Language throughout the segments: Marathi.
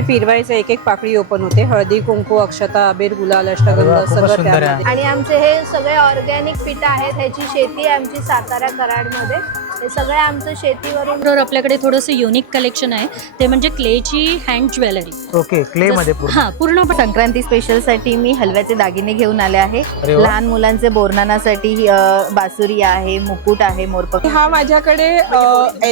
ते फिरवायचं, एक एक पाकळी ओपन होते. हळदी कुंकू अक्षता अबीर गुलाल अष्टगंध सगळं त्यामध्ये. आणि आमचे हे सगळे ऑर्गॅनिक पीठ आहेत. ह्याची शेती आहे आमची सातारा कराडमध्ये. हे सगळे आमचं शेतीवरून. तर आपल्याकडे थोडंसं युनिक कलेक्शन आहे, ते म्हणजे क्लेची हँड ज्वेलरी. ओके, क्ले मध्ये पूर्ण संक्रांती स्पेशल साठी मी हलव्याचे दागिने घेऊन आले आहे. लहान मुलांचे बोरनानासाठी बासुरी आहे, मुकुट आहे, मोरपंख. हा माझ्याकडे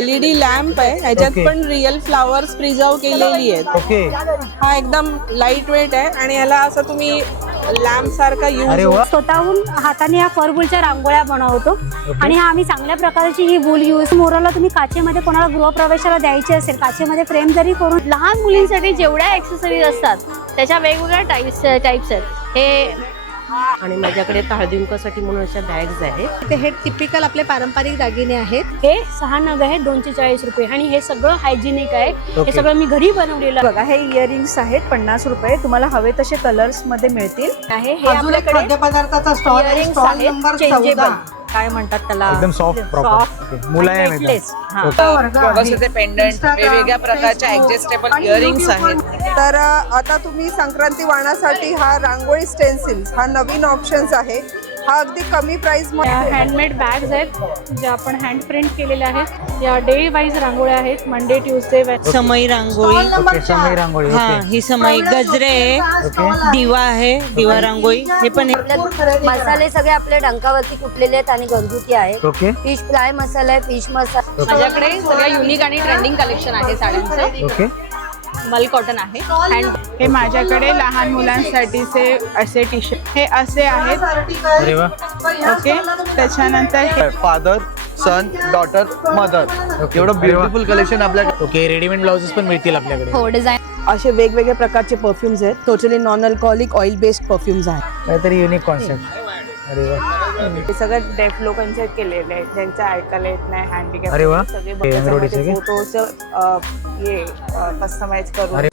LED लॅम्प आहे. ह्याच्यात पण रिअल फ्लावर्स प्रिझर्व केलेली आहेत. ओके, हा एकदम लाईट वेट आहे आणि याला असं तुम्ही लॅम्प सारखा यूज. स्वतःहून हाताने या फरबुलच्या रांगोळ्या बनवतो आणि हा आम्ही चांगल्या प्रकारची ही वूल यूज. मोराला तुम्ही काचेमध्ये कोणाला गृहप्रवेशाला द्यायचे असेल, काचेमध्ये फ्रेम जरी करून. लहान मुलींसाठी जेवढ्या ऍक्सेसरीज असतात त्याच्या वेगवेगळ्या टाईप्स आहेत हे. आणि माझ्याकडे हळदीकुंकासाठी म्हणून अशा बॅग्स आहेत. हे टिपिकल आपले पारंपरिक दागिने आहेत. हे 6 नग आहेत, 240 रुपये. आणि हे सगळं हायजिनिक आहे. हे सगळं मी घरी बनवलेलं बघा. हे इयरिंग्स आहेत 50 रुपये. तुम्हाला हवे तसे कलर्स मध्ये मिळतील. आहे. हे आपल्याकडे खाद्यपदार्थाचा स्टॉल आहे, स्टॉल नंबर 14. काय म्हणतात त्याला, एकदम सॉफ्ट मुलायम पेंडंट, वेगवेगळ्या प्रकारच्या ऍडजस्टेबल इयरिंग्स आहेत. तर आता तुम्ही संक्रांती वाणासाठी हा रांगोळी स्टेन्सिल्स हा नवीन ऑप्शन्स आहे. हा अगदी कमी प्राइस मध्ये. हँडमेड बॅग्स आहेत ज्या आपण हँड प्रिंट केलेल्या आहेत. या डे वाईज रांगोळ्या आहेत, मंडे ट्यूसडे. समई रांगोळी, समई रांगोळी. हा ही समई. गजरे आहे, दिवा आहे, दिवा रांगोळी. हे पण मसाले सगळे आपले डंकावरती कुटलेले आहेत आणि घरगुती आहेत. ओके, फिश फ्राय मसाला आहे, फिश मसाला. माझ्याकडे सगळ्या युनिक आणि ट्रेंडिंग कलेक्शन आहे साड्यांचं. ओके, मल कॉटन आहे. हे माझ्याकडे लहान मुलांसाठीचे असे टी शर्ट हे असे आहेत. अरे वा. ओके, त्याच्यानंतर हे फादर सन डॉटर मदर, एवढं ब्युटिफुल कलेक्शन आपल्याकडे. ओके, रेडीमेड ब्लाउजेस पण मिळतील आपल्याकडे. हो, डिझाईन. असे वेगवेगळ्या प्रकारचे परफ्युम्स आहेत. Totally non alcoholic oil based perfumes आहेत. काहीतरी युनिक कॉन्सेप्ट. अरे वा. हे सगळं डेफ लोकांचे केलेले आहेत, ज्यांचं ऐकायला येत नाही, हँडिकॅप. अरे वा. सगळे एम्ब्रॉयडरी सगळे फोटोज हे कस्टमाइज करून. अरे.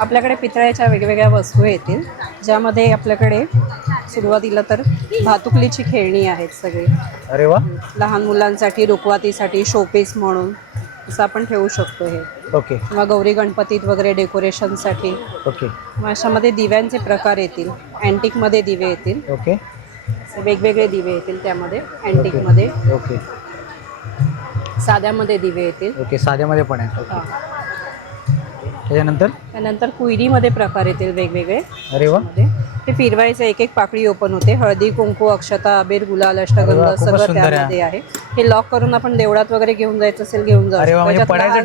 आपल्याकडे पितळ्याच्या वेगवेगळ्या वस्तू येतील, ज्यामध्ये आपल्याकडे सुरुवातीला तर भातुकलीची खेळणी आहेत सगळी. अरे वा. लहान मुलांसाठी रुखवातीसाठी शोपीस म्हणून असं आपण ठेवू शकतो हे. ओके, किंवा गौरी गणपतीत वगैरे डेकोरेशनसाठी. ओके, अशामध्ये दिव्यांचे प्रकार येतील. अँटिकमध्ये दिवे येतील. ओके, वेगवेगळे दिवे येतील त्यामध्ये. अँटिकमध्ये, ओके, साध्यामध्ये दिवे येतील. ओके. साध्यामध्ये पण आहे. हा. त्यानंतर कुयरीमध्ये प्रकार येतील वेगवेगळे. अरे वा. ते फिरवायचं, एक एक पाकळी ओपन होते. हळदी कुंकू अक्षता अबीर गुलाल अष्टगंध सगळं त्यामध्ये आहे. हे लॉक करून आपण देवळात वगैरे घेऊन जायचं असेल घेऊन जाऊ.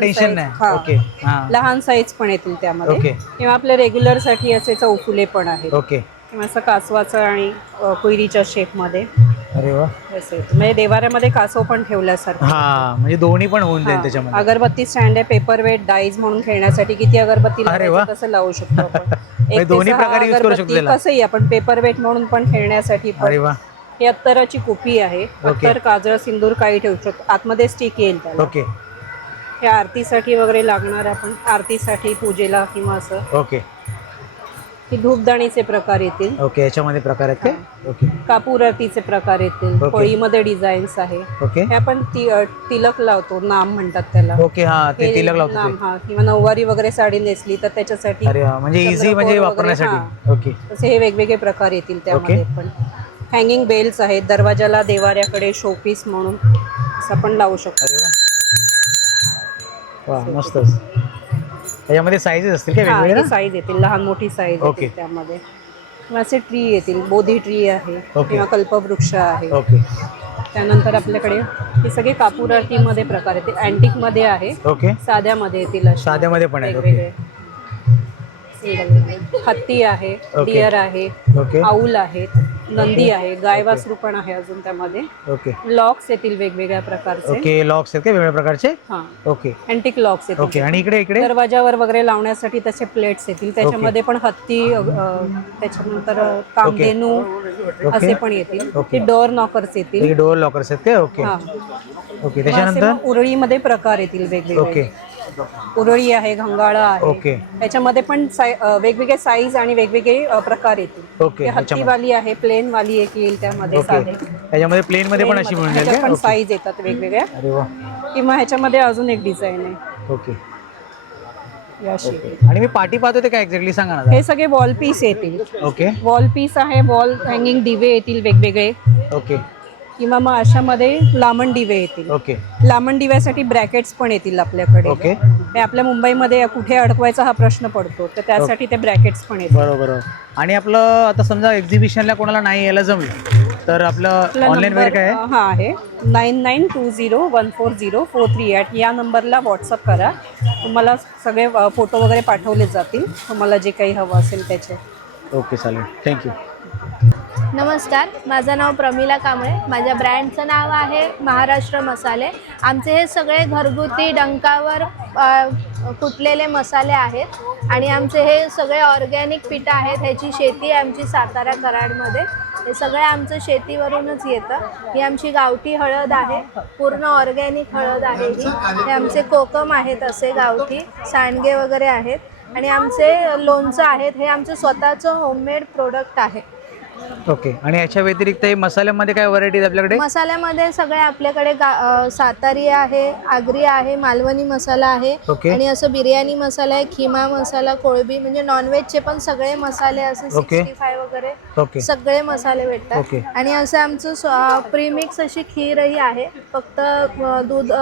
टेन्शन नाही. ओके, लहान साईज पण येतील त्यामध्ये. ओके. किंवा आपल्या रेग्युलर साठी असे चौफुले पण आहेत. ओके. किंवा असं कासवाचं आणि कुयरीच्या शेप मध्ये. अरे वा. म्हणजे देवाऱ्यामध्ये कासव पण ठेवल्यासारखं. हा, म्हणजे दोन्ही पण होऊन जाईल त्याच्यामध्ये. अगरबत्ती स्टँड आहे, पेपर वेट डाईज म्हणून खेळण्यासाठी. किती अगरबत्ती तसं लावू शकतो आपण. दोन्ही प्रकारे यूज करू शकतो त्याला. कसंही आपण पेपर वेट म्हणून पण खेळण्यासाठी. अरे वा. ही अत्तराची कुपी आहे. अत्तर, काजळ, सिंदूर काही ठेवू शकतो. आतमध्ये स्टिक येईल त्याला. ओके. हे आरतीसाठी वगैरे लागणार, आपण आरतीसाठी पूजेला किंवा असं. ओके. ही धूपदाणीचे प्रकार येतील. ओके, याच्यामध्ये प्रकार आहेत ते. ओके. कापूर आरतीचे प्रकार येतील. पळीमध्ये डिझाईन्स आहे. ओके. हे आपण तिलक लावतो, नाम म्हणतात त्याला. ओके, हा, ते तिलक लावतो. हा, किंवा नऊवारी वगैरे साडी नेसली तर त्याच्यासाठी. अरे वा, म्हणजे इझी, म्हणजे वापरण्यासाठी. ओके. तसे हे वेगवेगळे प्रकार येतील त्यामध्ये पण. हँगिंग बेल्स आहेत, दरवाजाला देवाऱ्याकडे शोपीस म्हणून असं आपण लावू शकतो. अरे वा, मस्तच. याच्यामध्ये साईजेस असतील का वेगवेगळ्या? साईज येतील, लहान मोठी साईज येतील त्यामध्ये. किंवा असे ट्री येतील, बोधी ट्री आहे किंवा कल्पवृक्ष आहे. ओके. त्यानंतर आपल्याकडे हे सगळे कापूर आरतीमध्ये प्रकार येतील. अँटिक मध्ये आहे. ओके. साध्यामध्ये येतील. साध्यामध्ये पण आहे. वेगवेगळे हत्ती आहे, डिअर आहे, आऊल आहेत, नंदी आहे, गाय वासरू पण आहे अजून त्यामध्ये. ओके. लॉक्स येतील वेगवेगळ्या प्रकारचे. ओके, लॉक्स आहेत का वेगवेगळ्या प्रकारचे? हा. ओके. अँटिक लॉक्स येतील. ओके. आणि इकडे दरवाजावर वगैरे लावण्यासाठी तसे प्लेट्स येतील. त्याच्यामध्ये पण हत्ती, त्याच्यानंतर कामधेनू असे पण येतील. ते डोअर नॉकर्स येतील. डोअर लॉकर्स आहेत ते. ओके. ओके. त्याच्यानंतर उरळीमध्ये प्रकार येतील वेगवेगळे. ओके. उरळी आहे, घंगाळा आहे. ओके. त्याच्यामध्ये पण वेगवेगळे साईज आणि वेगवेगळे प्रकार येतील. ओके, ते हत्तीवाली आहे, प्लेन वाली एक येईल त्यामध्ये ओके. साधे. त्याच्यामध्ये प्लेन मध्ये पण अशी मिळून जाईल ह्याच्यात का? पण ओके. साईज येतात वेगवेगळ्या, अरे वा. किंवा ह्याच्यामध्ये अजून एक डिझाईन आहे ओके. या अशी. आणि मी पाठी पाहतो ते काय एक्झॅक्टली सांगा ना. हे सगळे वॉल पीस येतील. ओके वॉल पीस आहे, वॉल हँगिंग दिवे येतील वेगवेगळे, ओके किंवा मग अशामध्ये लांबण दिवे येतील. ओके लांबण दिव्यासाठी ब्रॅकेट्स पण येतील आपल्याकडे. ओके. हे आपल्या मुंबईमध्ये कुठे अडकवायचा हा प्रश्न पडतो, तर त्यासाठी ते ब्रॅकेट्स पण येतील. बरोबर. आणि आपलं आता समजा एक्झिबिशनला कोणाला नाही यायला जमलं तर आपलं ऑनलाईन वगैरे काय आहे? हा आहे 9920140438 या नंबरला व्हॉट्सअप करा. तुम्हाला सगळे फोटो वगैरे पाठवले जातील, तुम्हाला जे काही हवं असेल त्याचे. ओके चालेल, थँक्यू. नमस्कार, माझं नाव प्रमिला कांबळे. माझ्या ब्रँडचं नाव आहे महाराष्ट्र मसाले. आमचे हे सगळे घरगुती डंकावर कुटलेले मसाले आहेत आणि आमचे हे सगळे ऑर्गॅनिक पिठं आहेत. ह्याची शेती आहे आमची सातारा कराडमध्ये. हे सगळे आमचं शेतीवरूनच येतं. ही आमची गावठी हळद आहे, पूर्ण ऑर्गॅनिक हळद आहे ही. हे आमचे कोकम आहेत असे गावठी, सांडगे वगैरे आहेत. आणि आमचे लोणचं आहेत, हे आमचं स्वतःचं होममेड प्रोडक्ट आहे. ओके. आणि याच्या व्यतिरिक्त हे मसाल्यामध्ये काय व्हरायटी आपल्याकडे? मसाल्यामध्ये सगळे आपल्याकडे सातारी आहे, आगरी आहे, मालवणी मसाला आहे. ओके. आणि असं बिर्याणी मसाला आहे, खिमा मसाला, कोळंबी, म्हणजे नॉनव्हेजचे पण सगळे मसाले असे 65 वगैरे ओके. सगळे मसाले भेटतात. ओके. आणि असं आमचं प्रीमिक्स अशी खीरही आहे. फक्त दूध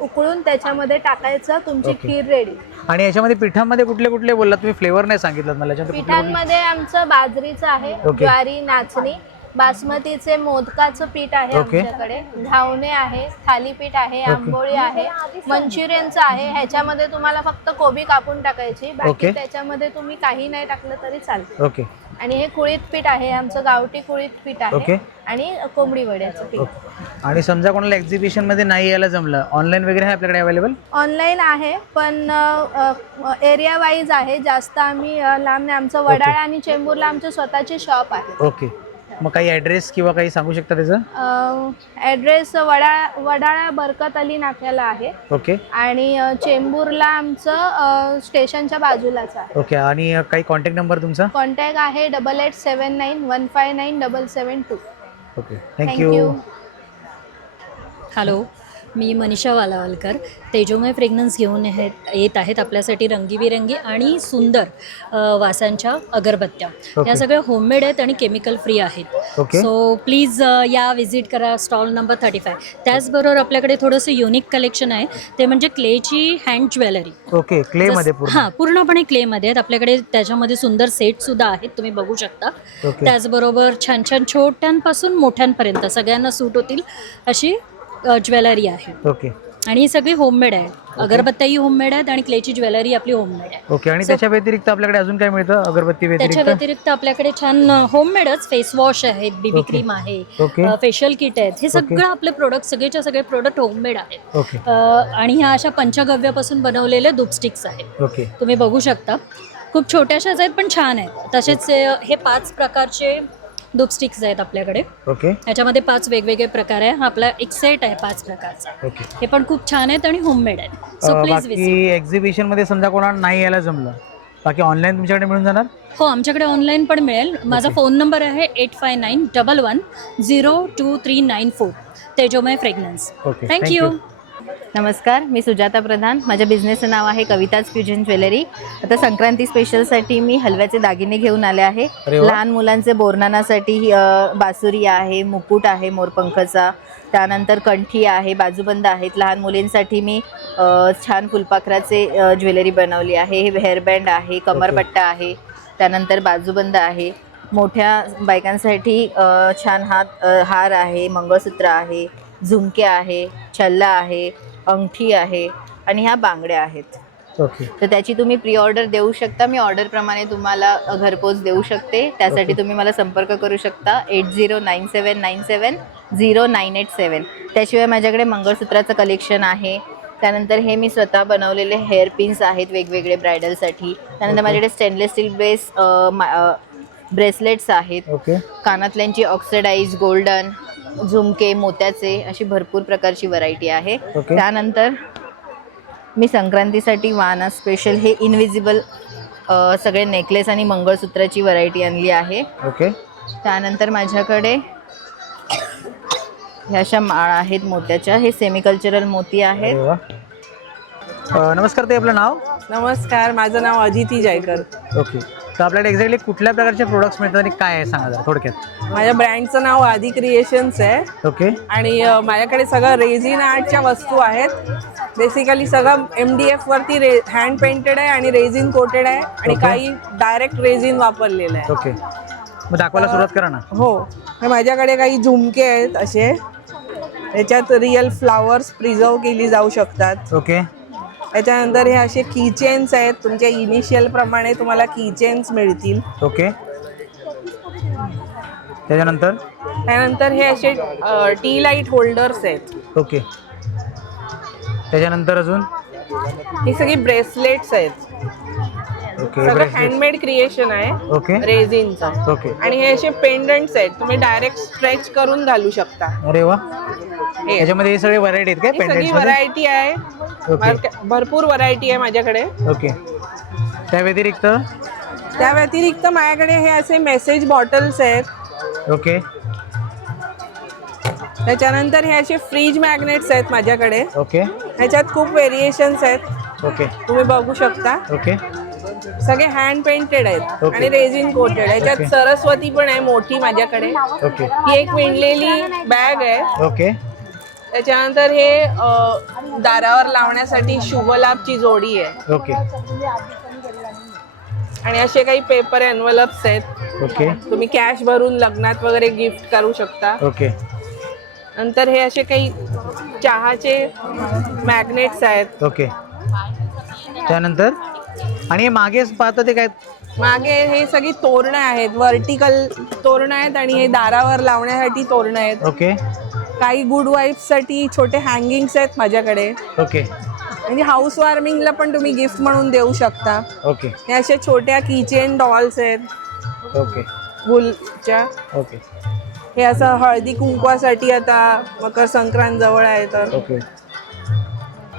उकळून त्याच्यामध्ये टाकायचं, तुमची ओके. खीर रेडी. आणि याच्यामध्ये पिठामध्ये कुठले कुठले बोललात तुम्ही? फ्लेवर नाही सांगितलं मला. याच्यामध्ये कुठले कुठले? पिठांमध्ये आमचं बाजरीचं आहे, ओके. ज्वारी, नाचणी, बासमतीचे मोदकाचं पीठ आहे ओके. आमच्याकडे, घावणे आहे, थालीपीठ आहे, आंबोळी आहे, मंचुरियनचं आहे. ह्याच्यामध्ये तुम्हाला फक्त कोबी कापून टाकायची, ओके. बाकी त्याच्यामध्ये तुम्ही काही नाही टाकलं तरी चालतं. ओके. आणि हे कुळीत पीठ आहे आमचं, गावठी कुळीत पीठ ओके. आहे. आणि कोंबडी वड्याचं पीठ. आणि समजा कोणाला एक्झिबिशन मध्ये नाही यायला जमलं, ऑनलाईन वगैरे आहे आपल्याकडे अवेलेबल? ऑनलाईन आहे, पण एरिया वाईज आहे. जास्त आम्ही लांब नाही. आमचं वडाळा आणि चेंबूरला आमचे स्वतःचे शॉप आहे. ओके. मग काही ॲड्रेस किंवा काही सांगू शकता त्याचं? ॲड्रेस वडाळा बरकत अली नाक्याला आहे. ओके. आणि चेंबूरला आमचं स्टेशनच्या बाजूलाच आहे. ओके. आणि काही कॉन्टॅक्ट नंबर तुमचा? कॉन्टॅक्ट आहे 8879159772. Okay, thank you. हॅलो, मी मनीषा वालावलकर. तेजोमय फ्रेग्रन्स घेऊन येत आहेत आपल्यासाठी रंगीबिरंगी आणि सुंदर वासांच्या अगरबत्त्या. या सगळ्या होममेड आहेत आणि केमिकल फ्री आहेत. ओके. सो प्लीज या विजिट करा स्टॉल नंबर 35. त्याचबरोबर आपल्याकडे थोडंसं युनिक कलेक्शन आहे, ते म्हणजे क्लेची हँड ज्वेलरी. ओके. क्ले मध्ये पूर्ण? हां, पूर्णपणे क्लेमध्ये आहेत आपल्याकडे. त्याच्यामध्ये सुंदर सेटसुद्धा आहेत, तुम्ही बघू शकता. ओके. त्याचबरोबर छान छान छोट्यांपासून मोठ्यांपर्यंत सगळ्यांना सूट होतील अशी ज्वेलरी आहे. ओके. आणि ही सगळी होममेड आहे. अगरबत्त्याही होममेड आहेत आणि क्लेची ज्वेलरी आपली होममेड आहे. ओके. आणि त्याच्या व्यतिरिक्त आपल्याकडे अजून काय मिळतं अगरबत्ती त्याच्या व्यतिरिक्त? व्यतिरिक्त आपल्याकडे छान होममेडच फेस वॉश आहेत, बीबी ओके. क्रीम आहे, ओके. फेशियल किट आहेत. हे ओके. सगळं आपले प्रोडक्ट, सगळेच्या सगळे प्रोडक्ट होममेड आहेत. ओके. आणि ह्या अशा पंचगव्यापासून बनवलेले धूप स्टिक्स आहेत, ओके. तुम्ही बघू शकता. खूप छोट्याशाच आहेत पण छान आहेत. तसेच हे 5 प्रकारचे धूप स्टिक्स आहेत आपल्याकडे. ओके. याच्यामध्ये 5 वेगवेगळे प्रकार आहे. हा आपला एक सेट आहे 5 प्रकारचा. ओके. हे पण खूप छान आहेत आणि होममेड आहेत. So please visit. बाकी एक्झिबिशन मध्ये समजा कोणाला नाही यायला जमलं, बाकी ऑनलाईन तुमच्याकडे मिळून जाणार? हो, आमच्याकडे ऑनलाईन पण मिळेल. माझा फोन नंबर आहे 8591110239 तेजोमय फ्रेग्रन्स. Okay, thank you. नमस्कार, मी सुजाता प्रधान. माझ्या बिझनेसचं नाव आहे कविताज फ्युजन ज्वेलरी. आता संक्रांती स्पेशलसाठी मी हलव्याचे दागिने घेऊन आले आहे. अरे वा. लहान मुलांचे बोरनानासाठी बासुरी आहे, मुकुट आहे मोरपंखचा, त्यानंतर कंठी आहे, बाजूबंद आहेत. लहान मुलींसाठी मी छान फुलपाखराचे ज्वेलरी बनवली आहे. हे हेअरबँड आहे, कमरपट्टा आहे, त्यानंतर बाजूबंद आहे. मोठ्या बायकांसाठी छान हार आहे, मंगळसूत्र आहे, झुमके आहे, छल्ला आहे, अंगठी आहे आणि ह्या बांगड्या आहेत. ओके. तर त्याची तुम्ही प्री ऑर्डर देऊ शकता. मी ऑर्डरप्रमाणे तुम्हाला घरपोच देऊ शकते. त्यासाठी तुम्ही मला संपर्क करू शकता 8097970987. त्याशिवाय माझ्याकडे मंगळसूत्राचं कलेक्शन आहे. त्यानंतर हे मी स्वतः बनवलेले हेअर पिन्स आहेत वेगवेगळे ब्रायडलसाठी. त्यानंतर माझ्याकडे स्टेनलेस स्टील ब्रेसलेट्स आहेत. ओके. कानातल्यांची ऑक्सिडाइज, गोल्डन, झुमके, मोत्याचे, अशी भरपूर प्रकारची व्हरायटी आहे. ओके. त्यानंतर मी संक्रांतीसाठी वाना स्पेशल हे इनविजिबल सगळे नेकलेस आणि मंगळसूत्राची व्हरायटी आणली आहे. ओके. त्यानंतर माझ्याकडे ह्या अशा माळा आहेत मोत्याच्या. हे सेमी कल्चरल मोती आहेत. अरे वा. नमस्कार ताई, आपलं नाव? नमस्कार, माझं नाव अदिती जयकर. ओके. तर आपल्याकडे एक्झॅक्टली कुठल्या प्रकारचे प्रोडक्ट्स मिळतात आणि काय आहे सांगा जरा थोडक्यात. माझ्या ब्रँडचं नाव आदी क्रिएशन्स आहे. ओके. आणि माझ्याकडे सगळं रेझिन आर्टच्या वस्तू आहेत. बेसिकली सगळं MDF वरती हँड पेंटेड आहे आणि रेझिन कोटेड आहे आणि काही डायरेक्ट रेझिन वापरलेलं आहे. ओके. मग दाखवायला सुरुवात करा ना. हो, माझ्याकडे काही झुमके आहेत असे. याच्यात रिअल फ्लावर्स प्रिझर्व केली जाऊ शकतात. ओके. त्याच्यानंतर हे असे कीचेन्स आहेत. तुमच्या इनिशियल प्रमाणे तुम्हाला कीचेन्स मिळतील. ओके. त्यानंतर हे असे टी लाईट होल्डर्स आहेत. ओके. त्याच्यानंतर अजून ही सगळी ब्रेसलेट्स आहेत. ओके. सगळं हँडमेड क्रिएशन आहे. ओके. रेझिनचं. ओके. आणि हे असे पेंडंट्स आहेत. तुम्ही डायरेक्ट स्ट्रेच करून घालू शकता. अरे वा. याच्यामध्ये हे सगळे व्हरायटी आहेत काय ही सगळी पेंडेंट्स? व्हरायटी आहे. ओके. भरपूर व्हरायटी आहे माझ्याकडे. ओके. त्या व्यतिरिक्त माझ्याकडे हे असे मेसेज बॉटल्स आहेत. ओके. त्याच्यानंतर हे असे फ्रीज मॅग्नेट्स आहेत माझ्याकडे. ओके. ह्याच्यात खूप व्हेरिएशन्स आहेत. ओके. तुम्ही बघू शकता. ओके. सगळे हँड पेंटेड आहेत ओके. आणि रेझिन कोटेड. ह्याच्यात ओके. सरस्वती पण आहे मोठी माझ्याकडे. ओके. ही एक विणलेली बॅग आहे. ओके. त्याच्यानंतर हे दारावर लावण्यासाठी शुभलाभची जोडी आहे. ओके. आणि असे काही पेपर एनव्हलप्स आहेत. ओके. तुम्ही कॅश भरून लग्नात वगैरे गिफ्ट करू शकता. ओके. नंतर हे असे काही चहाचे मॅग्नेट्स आहेत. ओके. त्यानंतर आणि हे मागे पाहतो ते काय? मागे हे सगळी तोरणं आहेत. व्हर्टिकल तोरणं आहेत आणि हे दारावर लावण्यासाठी तोरणं आहेत. ओके. काही गुड वाईफ्स साठी छोटे हँगिंग्स आहेत माझ्याकडे. ओके. म्हणजे हाऊस वॉर्मिंगला पण तुम्ही गिफ्ट म्हणून देऊ शकता. ओके. हे अशा छोट्या किचेन डॉल्स आहेत. ओके. वूलच्या. ओके. हे असं हळदी कुंकवासाठी आता मकर संक्रांत जवळ आहे तर. ओके.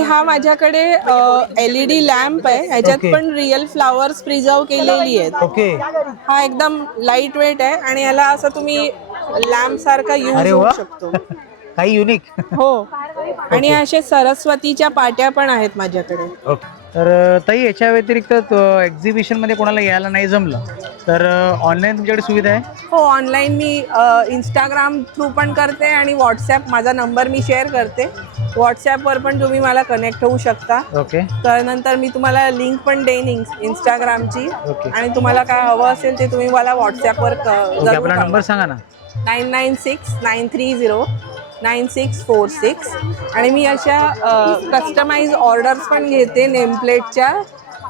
हा माझ्याकडे LED लॅम्प आहे. ह्याच्यात ओके. पण रिअल फ्लावर्स प्रिझर्व केलेली आहेत. ओके. हा एकदम लाईट वेट आहे आणि याला असं तुम्ही लॅम्प सारखा यूज अरे होऊ वा. शकतो. काही युनिक. हो. आणि असे सरस्वतीच्या पाट्या पण आहेत माझ्याकडे. ओके. तर ताई याच्या व्यतिरिक्त एक्झिबिशन मध्ये कोणाला यायला नाही जमलं तर ऑनलाईन तुमच्याकडे सुविधा आहे? हो, ऑनलाईन मी इंस्टाग्राम थ्रू पण करते आणि व्हॉट्सॲप माझा नंबर मी शेअर करते. व्हॉट्सॲपवर पण तुम्ही मला कनेक्ट होऊ शकता. ओके. तर नंतर मी तुम्हाला लिंक पण देईन इंस्टाग्रामची. ओके. आणि तुम्हाला काय हवं असेल ते तुम्ही मला व्हॉट्सॲपवर ओके. आपला नंबर सांगा ना. 9969309646. आणि मी अशा कस्टमाइज ऑर्डर्स पण घेते नेमप्लेटच्या.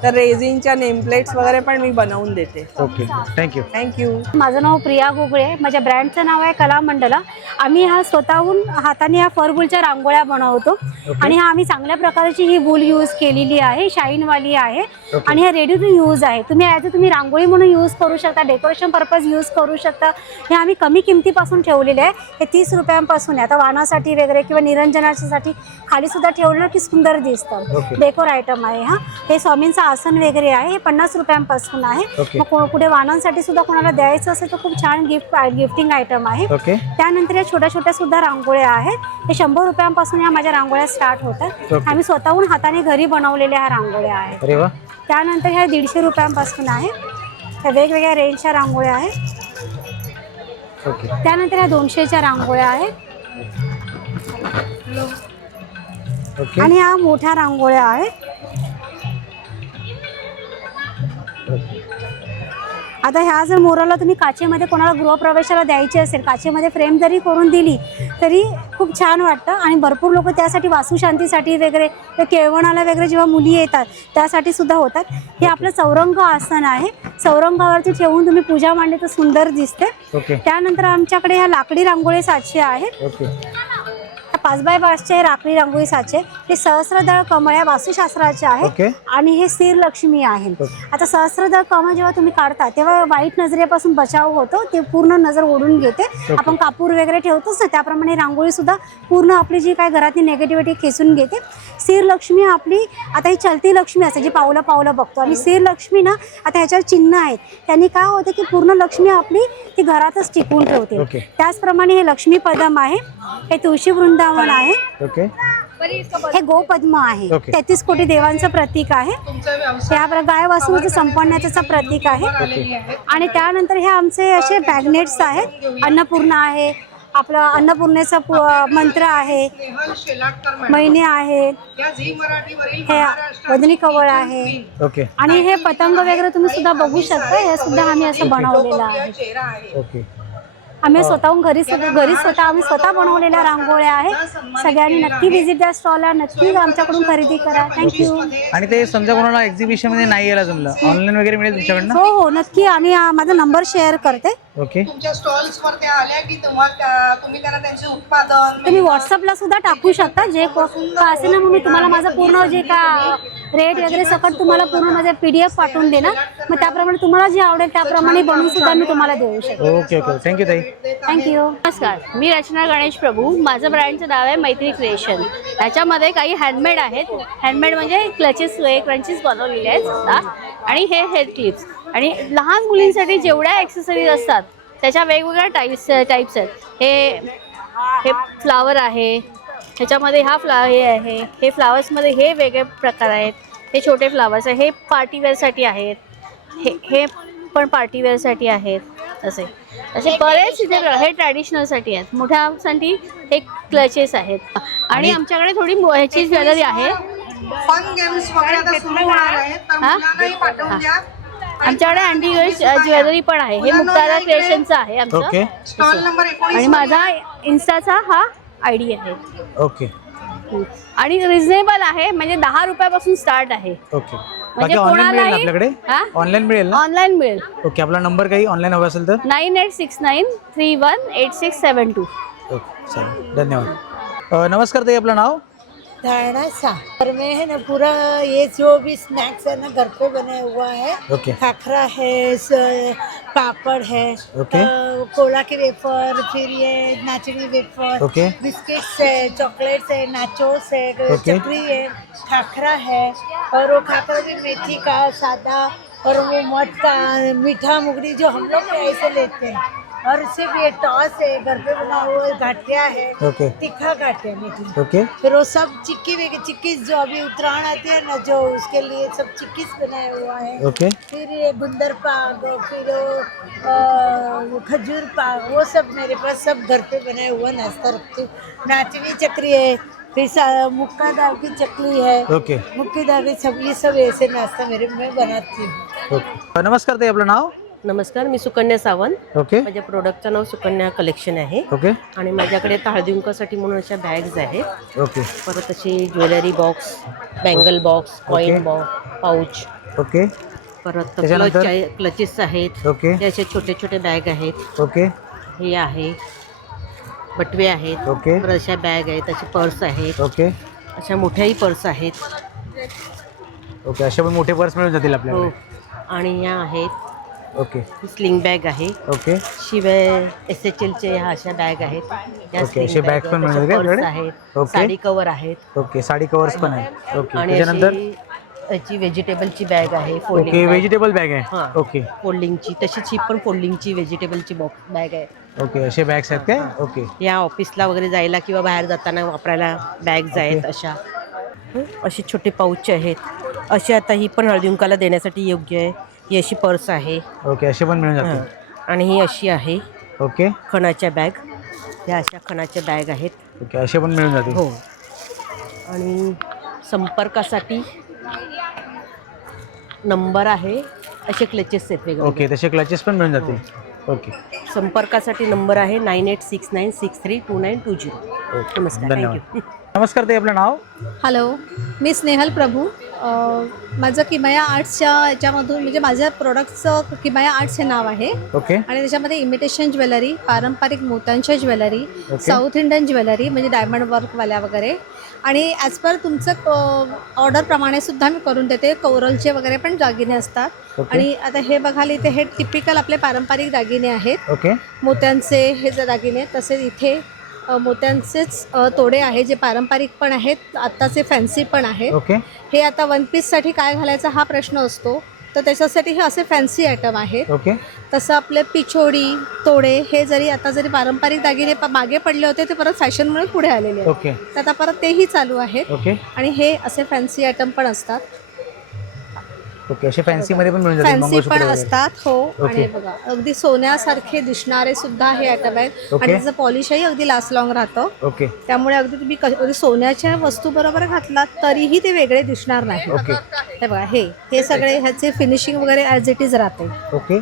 तर रेझिनच्या नेमप्लेट्स वगैरे पण मी बनवून देते. ओके. थँक्यू. माझं नाव प्रिया गोगळे. माझ्या ब्रँडचं नाव आहे कलामंडला. आम्ही हा स्वतःहून हाताने ह्या फरबुलच्या रांगोळ्या बनवतो. आणि हा आम्ही चांगल्या प्रकारची ही वूल यूज केलेली आहे. शाईनवाली आहे. आणि हे रेडी टू यूज आहे. तुम्ही ॲज तुम्ही रांगोळी म्हणून यूज करू शकता. डेकोरेशन पर्पज यूज करू शकता. हे आम्ही कमी किमतीपासून ठेवलेले आहे. हे 30 रुपयांपासून आहे. आता वाणासाठी वगैरे किंवा निरंजनासाठी खाली सुद्धा ठेवलं की सुंदर दिसतं. डेकोर आयटम आहे. हा हे स्वामींचं आसन वगैरे आहे. हे 50 रुपयांपासून आहे. मग कुठे वाणांसाठी सुद्धा कोणाला द्यायचं असेल तर खूप छान गिफ्टिंग आयटम आहे. त्यानंतर या छोट्या छोट्या सुद्धा रांगोळ्या आहेत. हे 100 रुपयांपासून या माझ्या रांगोळ्या स्टार्ट होतात. आम्ही स्वतःहून हाताने घरी बनवलेल्या ह्या रांगोळ्या आहेत. अरे वा. त्यानंतर ह्या 150 रुपयांपासून आहे. ह्या वेगवेगळ्या रेंजच्या रांगोळ्या आहेत. ओके. त्यानंतर ह्या 200च्या रांगोळ्या आहेत. ओके. आणि ह्या मोठ्या रांगोळ्या आहेत. आता ह्या जर मोराला तुम्ही काचेमध्ये कोणाला गृहप्रवेशाला द्यायची असेल, काचेमध्ये फ्रेम जरी करून दिली तरी खूप छान वाटतं. आणि भरपूर लोक त्यासाठी वास्तुशांतीसाठी वगैरे केळवणाला वगैरे जेव्हा मुली येतात त्यासाठी सुद्धा होतात. हे आपलं चौरंग आसन आहे. चौरंगावरती ठेवून तुम्ही पूजा मांडली तर सुंदर दिसते. त्यानंतर आमच्याकडे ह्या लाकडी रांगोळी 700 आहेत. 5x5चे राखडी रांगोळी साचे हे सहस्रदळ कमळ या वास्तुशास्त्राचे ओके. आहे आणि हे स्थिर लक्ष्मी आहे. आता सहस्रदळ कमळ जेव्हा तुम्ही काढता तेव्हा वाईट नजरेपासून बचाव होतो, ते पूर्ण नजर ओढून घेते. आपण कापूर वगैरे ठेवतोच ना त्याप्रमाणे रांगोळी सुद्धा पूर्ण आपली जी काय घरातली नेगेटिव्हिटी खेचून घेते. स्थिर लक्ष्मी आपली आता ही चलती लक्ष्मी असते जी पावलं पावलं बघतो आणि स्थिर लक्ष्मी ना आता ह्याच्यावर चिन्ह आहेत त्यांनी काय होतं की पूर्ण लक्ष्मी आपली ती घरातच टिकून ठेवते. त्याचप्रमाणे हे लक्ष्मी पदम आहे, हे तुळशी वृंदावन आहे, हे गोपद्म आहे, 33 कोटी देवांचं प्रतीक आहे, त्या गाय वासरूचं संपन्नाचं प्रतीक आहे. आणि त्यानंतर हे आमचे असे मॅग्नेट्स आहेत, अन्नपूर्णा आहे, आपलं अन्नपूर्णेचा मंत्र आहे, महिने आहे, हे वदनी कवळ आहे आणि हे पतंग वगैरे तुम्ही सुद्धा बघू शकता. हे सुद्धा आम्ही असं बनवलेलं आहे. आम्ही स्वतःहून घरी स्वतः आम्ही स्वतः बनवलेल्या रांगोळ्या आहेत. सगळ्यांनी नक्की व्हिजिट द्या स्टॉलला, नक्की आमच्याकडून खरेदी करा. थँक्यू. आणि ते समजा कोणाला एक्झिबिशन मध्ये नाही यायला जमलं, ऑनलाईन वगैरे मिळेल तुमच्याकडनं? हो हो नक्की. आम्ही माझा नंबर शेअर करते. ओके. तुमच्या स्टॉल्स वर त्या आल्या की तुम्ही त्यांना त्यांचे उत्पादन तुम्ही व्हॉट्सअपला सुद्धा टाकू शकता. जे असेल ना मग तुम्हाला माझं पूर्ण जे का रेट वगैरे सकट तुम्हाला पूर्ण माझे PDF पाठवून देणार. मग त्याप्रमाणे तुम्हाला जे आवडेल त्याप्रमाणे बनवून सुद्धा मी तुम्हाला देऊ शकते. Okay okay. थँक्यू ताई. थँक्यू. नमस्कार, मी रचना गणेश प्रभू. माझं ब्रँडचं नाव आहे मैत्री क्रिएशन. त्याच्यामध्ये काही हँडमेड आहेत. हँडमेड म्हणजे क्लचेस क्रंचेस बनवलेले आहेत आणि हे हेअर क्लिप्स आणि लहान मुलींसाठी जेवढ्या ॲक्सेसरीज असतात त्याच्या वेगवेगळ्या टाईप्स आहेत. हे फ्लावर आहे, ह्याच्यामध्ये हे आहे, हे फ्लावर्समध्ये हे वेगळे प्रकार आहेत. हे छोटे फ्लावर्स आहे, हे पार्टीवेअरसाठी आहेत, हे पण पार्टीवेअरसाठी आहेत. असे बरेच इथे हे ट्रॅडिशनलसाठी आहेत. मोठ्यासाठी हे क्लचेस आहेत आणि आमच्याकडे थोडी ह्याची ज्वेलरी आहे. फन गेम्स वगैरे आता सुरू होणार आहेत तर मुलांनाही पाठवून द्या. आमच्याकडे अँटी ज्वेलरी पण आहे. हे मुक्तारा क्रिएशनचं आहे आमचं स्टॉल नंबर 19 आणि माझा इन्स्टाचा हा ID आहे. ओके. आणि रिझनेबल आहे, म्हणजे 10 रुपयापासून स्टार्ट आहे. ओके. म्हणजे ऑनलाईन मिळेल आपल्याकडे? ऑनलाईन मिळेल ना? ऑनलाईन मिळेल. ओके. आपला नंबर काही ऑनलाईन हवा असेल तर 9869318672. ओके चालेल. धन्यवाद. नमस्कार ताई, आपलं नाव? धारणा सा और में है ना पूरा ये जो भी स्नैक्स है ना घर पे बना हुआ है. ओके. खाखरा है, पापड़ है, ओके. कोला के वेफर, फिर ये नाचनी वेफर, ओके. बिस्किट्स है, चॉकलेट्स है, नाचोस है, ओके. चकरी है, खाखरा है और वो खाखरा भी मेथी का सादा और वो मठ का मीठा मुगड़ी जो हम लोग ऐसे लेते हैं. और उससे भी टॉस है, घर पे बना हुआ गाठिया है, ओके. तीखा गाठिया मीठी. ओके. फिर वो सब चिक्कीस जो अभी उत्तरायण आती है ना जो उसके लिए सब चिक्कीस बनाया हुआ है. ओके. फिर ये गुंदर पाग, फिर वो खजूर पाग, वो सब मेरे पास सब घर पे बनाया हुआ नाश्ता रखती हूँ. नाचनी चक्री है, फिर मुक्का दाल की चकली है, ओके. मुक्की दाल की सब, ये सब ऐसे नाश्ता मैं बनाती हूँ. ओके. नमस्कार ताई, आपलं नाव? नमस्कार, मी सुकन्या सावंत. ओके. माझ्या प्रोडक्टचं नाव सुकन्या कलेक्शन आहे. ओके. आणि माझ्याकडे हळदीकुंकासाठी म्हणून अशा बॅग्स आहेत. ओके. परत अशी jewellery box, bangle box, coin pouch. Okay. परत त्याच्यानंतर? क्लचेस आहेत. ओके. हे असे छोटे छोटे बॅग आहेत. ओके. हे आहे, बटवे आहेत. ओके. परत अशा बॅग आहेत, अशी पर्स आहेत. ओके. अशा मोठ्याही पर्स आहेत. ओके. असे पण मोठे पर्स मिळून जातील आपल्याला. हो. आणि या आहेत. ओके. स्लिंग बॅग आहे. ओके. शिवाय SHLचे ह्या अशा बॅग आहेत. या ओके. असे स्लिंग बॅग्स पण बॅग मिळतात का पर्स आपल्याकडे? आहेत. ओके. साडी कव्हर आहेत. ओके. साडी कवर्स पण आहेत. ओके. आणि त्याच्यानंतर? याची व्हेजिटेबलची बॅग आहे. ओके. व्हेजिटेबल बॅग आहे. हां. ओके. फोल्डिंगची, तशीच ही पण फोल्डिंगची व्हेजिटेबलची बॅग आहे. ओके. असे बॅग्स आहेत काय? ओके. या ऑफिसला वगैरे जायला किंवा बाहेर जाताना वापरायला बॅग्स आहेत अशा. अशी छोटे पाऊच आहेत. अशी आता ही पण हळदीकुंकाला देण्यासाठी योग्य आहे. ही अशी पर्स आहे. ओके. असे पण मिळून जातील. आणि ही अशी आहे. ओके. खणाच्या बॅग, ह्या अशा खणाच्या बॅग आहेत. ओके. असे पण मिळून जातील. हो. आणि संपर्कासाठी नंबर आहे. असे क्लचेस आहेत वेगळे. ओके. तसे क्लचेस पण मिळून जातील. ओके. संपर्कासाठी नंबर आहे 9869632920. ओके. नमस्कार. धन्यवाद. थँक्यू. नमस्कार ताई, आपलं नाव? हॅलो, मी स्नेहल प्रभू. माझं किमया आर्ट्सच्या याच्यामधून म्हणजे माझ्या प्रोडक्टचं किमया आर्ट्स हे नाव आहे. ओके. आणि त्याच्यामध्ये इमिटेशन ज्वेलरी, पारंपरिक मोत्यांच्या jewellery, okay. South Indian jewellery म्हणजे डायमंड वर्कवाल्या वगैरे, आणि ॲज पर तुमचं ऑर्डरप्रमाणे सुद्धा मी करून देते. कोरलचे वगैरे पण दागिने असतात. ओके. आणि आता हे बघाल इथे हे टिपिकल आपले पारंपरिक दागिने आहेत. ओके. मोत्यांचे हे जे दागिने, तसेच इथे मोत्यांचेच तोडे आहे जे पारंपरिक पण आहेत, आत्ताचे फॅन्सी पण आहेत. ओके. हे आता वन पीससाठी काय घालायचा हा प्रश्न असतो, तर त्याच्यासाठी हे असे फॅन्सी आयटम आहेत. ओके. तसं आपले पिछोडी, तोडे हे जरी आता जरी पारंपरिक दागिने मागे पडले होते ते परत फॅशनमुळे पुढे आलेले आहेत. ओके. तर आता परत तेही चालू आहेत. ओके. आणि हे असे फॅन्सी आयटम पण असतात. ओके. असे फॅन्सी मध्ये पण मिळून जातील फॅन्सी मंगळसूत्र पण वगैरे. असतात. हो. ओके. आणि बघा अगदी सोन्यासारखे दिसणारे सुद्धा हे आयटम आहेत. ओके. आणि त्याचं पॉलिशही अगदी लास्ट लॉंग राहतं. ओके. त्यामुळे अगदी तुम्ही अगदी सोन्याच्या वस्तू बरोबर घातलात तरीही ते वेगळे दिसणार नाही. ओके. हे बघा हे सगळे ह्याचे फिनिशिंग वगैरे ॲज इट इज राहते. ओके.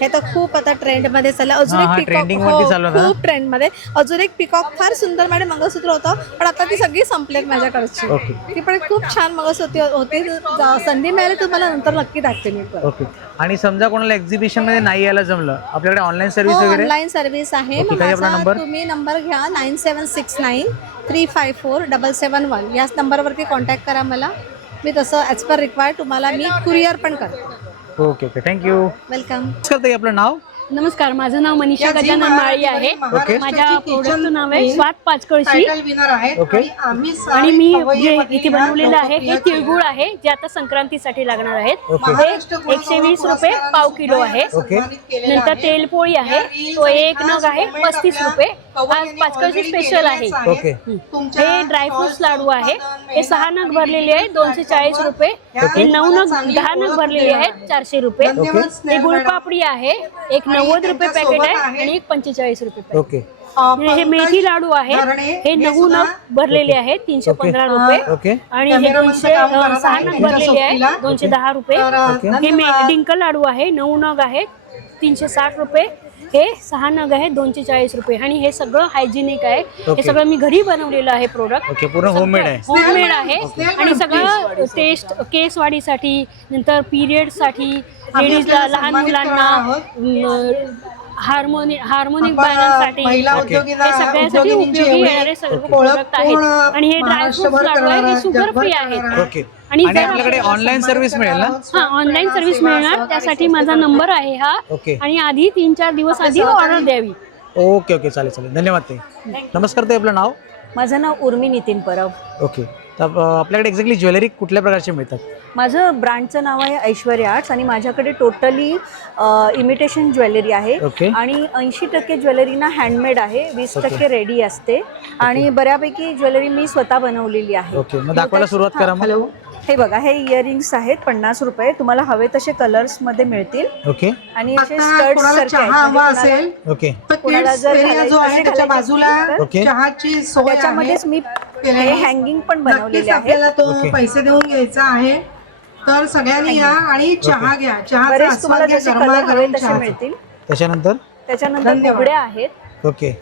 हे तर खूप आता ट्रेंडमध्ये चाललं. अजून हा, एक trending पिकॉक, वरती चालू ना? खूप ट्रेंडमध्ये. अजून एक पिकॉक फार सुंदर मॅडम मंगळसूत्र होतं, पण आता ती सगळी संपलेत माझ्याकडची. ओके. ती पण खूप छान मंगळसूत्र होती. संधी मिळाली तुम्हाला नंतर नक्की दाखते मी. ओके. आणि समजा कोणाला एक्झिबिशन मध्ये नाही यायला जमलं, आपल्याकडे ऑनलाईन सर्व्हिस वगैरे? ऑनलाईन सर्व्हिस आहे. ओके, काय आपला नंबर? तुम्ही नंबर घ्या 9769354771. याच नंबरवरती कॉन्टॅक्ट करा मला. मी तसं ॲज पर रिक्वायर्ड तुम्हाला मी कुरिअर पण करते. ओके. ओके. थँक्यू. वेलकम. करता आपलं नाव? नमस्कार, माझं नाव मनीषा गजानन माळी आहे. ओके. माझ्या प्रोडक्टचं नाव आहे स्वाद पाचकळशी. ओके. आणि मी जे इथे बनवलेलं आहे हे तिळगुळ आहे जे आता संक्रांतीसाठी लागणार आहेत. ओके. हे 120 रुपये पाव किलो आहे. ओके. नंतर तेलपोळी आहे, तो एक नग आहे 35 रुपये. आज पाचकळशी स्पेशल आहे. ओके. हे ड्रायफ्रुट्स लाडू आहे, हे 6 नग भरलेले आहेत 240 रुपये. हे 9 नग 10 नग भरलेले आहेत 400 रुपये. हे गुळपापडी आहे, एक 90 रुपये पॅकेट आहे आणि एक 45 रुपये पॅकेट. ओके. हे मेथी लाडू आहे, हे 9 नग भरलेले आहेत 315 रुपये. ओके. आणि हे 6 नग भरलेले आहेत 210 रुपये. हे डिंक लाडू आहे, 9 नग आहेत 360 रुपये. हे 6 नग आहेत 240 रुपये. आणि हे सगळं हायजिनिक आहे. हे सगळं मी घरी बनवलेलं आहे प्रोडक्ट. ओके. पूर्ण होममेड आहे. होममेड आहे. आणि सगळं टेस्ट केस वाढीसाठी, नंतर पिरियडसाठी, लेडीजला, लहान मुलांना, हार्मोनिक बॅलन्ससाठी, हे सगळ्यासाठी उपयोगी येणारे सगळे प्रोडक्ट आहेत. आणि हे ड्रायफ्रुट्स लाडू आहे, हे शुगर फ्री आहेत. ओके. आणि आपल्याकडे ऑनलाईन सर्व्हिस मिळेल ना? हा, ऑनलाईन सर्व्हिस मिळणार. त्यासाठी माझा नंबर आहे हा. ओके. आणि आधी 3-4 दिवस आधी ऑर्डर द्यावी. ओके. ओके. चालेल चालेल. धन्यवाद ताई. नमस्कार ताई, आपलं नाव? माझं नाव उर्मी नितीन परब. ओके. तर आपल्याकडे एक्झॅक्टली ज्वेलरी कुठल्या प्रकारचे मिळतात? माझं ब्रँडचं नाव आहे ऐश्वर्या आर्ट्स आणि माझ्याकडे टोटली इमिटेशन ज्वेलरी आहे. ओके. आणि 80% ज्वेलरी ना हँडमेड आहे, 20% रेडी असते. आणि बऱ्यापैकी ज्वेलरी मी स्वतः बनवलेली आहे. ओके. मग दाखवायला सुरुवात करा मग. हे बघा, हे इयरिंग्स आहेत 50 रुपये. तुम्हाला हवे तसे कलर्स मध्ये मिळतील. ओके. आणि असे स्टड्स सारखे आहेत. ओके. कोणाला जर त्याच्या बाजूला ओके. त्याच्यामध्येच मी हँगिंग पण बनवलेले आहे. पैसे देऊन घ्यायचा आहे तर सगळ्यांनी या आणि चहा घ्या. बरेच तुम्हाला जसे कलर हवे तसे मिळतील. त्याच्यानंतर घुगड्या आहेत. ओके.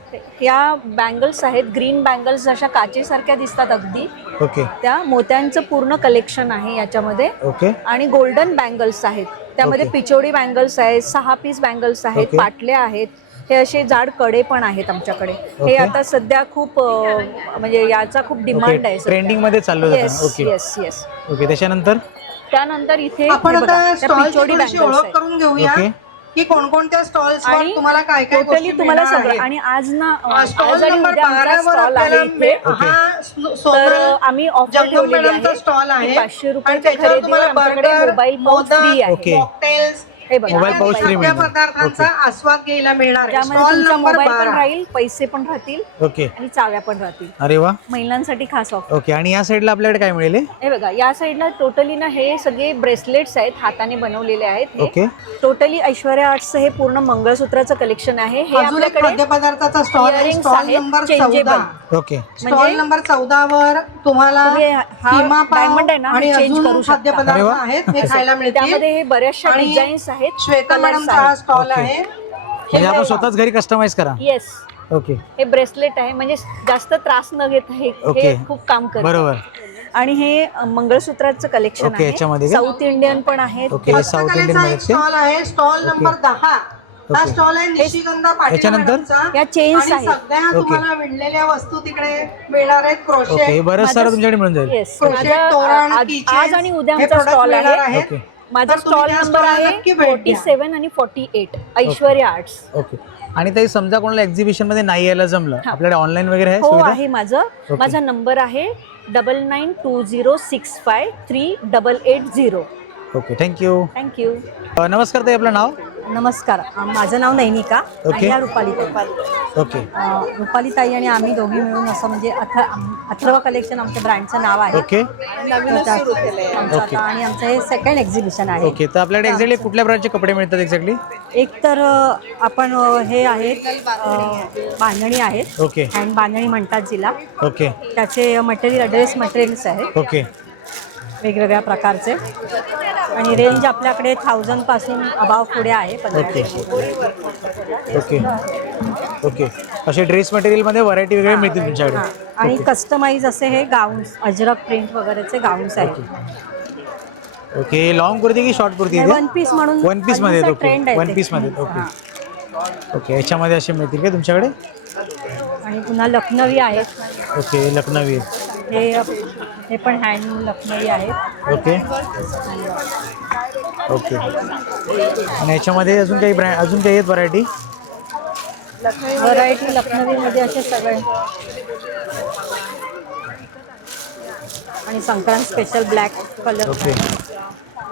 या बँगल्स आहेत, ग्रीन बँगल्स जशा काचेसारख्या दिसतात अगदी. ओके. त्या मोत्यांचं पूर्ण कलेक्शन आहे याच्यामध्ये. ओके. आणि गोल्डन बँगल्स आहेत, त्यामध्ये पिचोडी बँगल्स आहेत, 6 पीस बँगल्स आहेत, ओके. पाटल्या आहेत. हे असे जाड कडे पण आहेत आमच्याकडे. हे आता सध्या खूप म्हणजे याचा खूप डिमांड आहे, ट्रेंडिंग मध्ये चालू आहे. ओके. Yes yes. ओके. त्यानंतर इथे आपण हे बघा, आता त्या स्टॉलची पिचोडी थोडीशी बँगल्स ओळख आहेत. करून घेऊया ओके. की कोणकोणत्या स्टॉल्सवर आणि तुम्हाला काय काय टोटली गोष्टी तुम्हाला मिळणार सगळं. आहेत. आणि आज ना स्टॉल आज आणि नंबर उद्या आमचा 12 वर स्टॉल आहे आपल्याला इथे. हा तर सोमर आम्ही ऑफर जगदंब ठेवलेली मॅडमचा आहे स्टॉल आहे. की 500 आणि रुपयाच्या त्याच्यावर खरेदीवर तुम्हाला आमच्याकडे बर्गर, मोबाईल माउस फ्री आहे. ओके. कॉकटेल्स, हे बघा, मोबाईल पाऊच फ्री खाद्य मिळेल. पदार्थांचा आस्वाद घ्यायला मिळणार आहे. त्यामध्ये स्टॉल तुमचा नंबर मोबाईल पण 12. राहील, पैसे पण राहतील ओके. आणि चाव्या पण राहतील. अरे वा. महिलांसाठी खास ऑफर. ओके. आणि या साईडला आपल्याकडे काय मिळेल? हे बघा, या साईडला टोटली ना हे सगळे ब्रेसलेट्स आहेत, हाताने बनवलेले आहेत. ओके. टोटली ऐश्वर्या आर्ट्सचं हे पूर्ण मंगळसूत्राचं कलेक्शन आहे. हे अजून एक खाद्यपदार्थाचा स्टॉल आहे. इयरिंग्स स्टॉल आहेत, number changeable. 14. Okay. Stall number 14 वर तुम्हाला तुम्ही हा किमा पाव डायमंड आहे ना, आणि चेंज अजून करू शकता. अरे खाद्यपदार्थ वा. आहेत हे खायला मिळतील. त्यामध्ये हे बऱ्याचशा आणि डिझाईन्स आहेत, श्वेता कलर्स मॅडमचा हा आहेत. Stall okay. आहे. म्हणजे आपण स्वतःच घरी कस्टमाइज करा. येस. ओके. हे ब्रेसलेट आहे, म्हणजे जास्त त्रास न घेता हे ओके. खूप काम करतं. बरोबर. आणि हे मंगळसूत्राचं कलेक्शन ओके, आहे. याच्यामध्ये का? साऊथ इंडियन पण आहेत. ओके, साऊथ इंडियन मध्ये स्टॉल आहे, स्टॉल नंबर 10. हा ओके. स्टॉल आहे निशिगंधा पाटील याच्यानंतर? मॅडमचा. या चेन्स आणि आहेत. सगळ्या ओके. तुम्हाला विणलेल्या वस्तू तिकडे मिळणार आहेत. ओके, क्रोशेट, बरंच सारं तुमच्याकडे मिळून जाईल. येस, क्रोशेट, तोरण, आज आणि उद्या हे आमचा product स्टॉल मिळणार आहे. आहेत. ओके माझा तर तुम्ही स्टॉल त्या नंबर stall ला आहे नक्की भेट द्या. 47 आणि 48 ऐश्वर्या आर्ट्स. ओके. आणि ताई समजा कोणाला एक्झिबिशन मध्ये नाही यायला जमलं, आपल्याकडे ऑनलाईन वगैरे आहे हो सुविधा? आहे माझं. माझा नंबर आहे 9920653880. Okay, thank you. थँक्यू. नमस्कार ताई, आपलं नाव? नमस्कार, माझं नाव नैनिका ओके. आणि या रुपाली ताई. ओके. रुपाली ताई आणि आम्ही दोघी मिळून असं म्हणजे अथर्व कलेक्शन आमच्या ब्रँडचं नाव आहे. Okay okay. आणि आमचं हे सेकंड एक्झिबिशन आहे. ओके, तर आपल्याकडे एक्झॅक्टली कुठल्या प्रकारचे कपडे मिळतात एक्झॅक्टली? एक तर आपण हे आहेत बांधणी आहेत. ओके. हँड बांधणी म्हणतात जिला. ओके. त्याचे मटेरियल ड्रेस मटेरियल्स आहेत ओके. वेगवेगळ्या प्रकारचे आणि रेंज आपल्याकडे 1000 पासून अबाव पुढे आहे. ओके. ओके. ओके, असे ड्रेस मटेरियल मध्ये व्हरायटी वगैरे मिळतील तुमच्याकडे? आणि कस्टमाइज असे हे गाऊन्स अजरक प्रिंट वगैरेचे गाऊन्स आहेत. ओके, लॉंग कुर्ती की शॉर्ट कुर्ती? वन पीस म्हणून वन पीस मध्ये. हल्लीचा ओके, trend आहे वन ते. पीस मध्ये. ओके. ओके, याच्यामध्ये असे मिळतील का तुमच्याकडे? आणि पुन्हा लखनवी आहेत. ओके, लखनवी. हे पण हँड लखनवी आहेत. ओके. ओके. आणि याच्यामध्ये अजून काही ब्रँड, अजून काही आहेत व्हरायटी? व्हरायटी लखनवीमध्ये असे सगळे आणि Sankrant special black colour. Okay,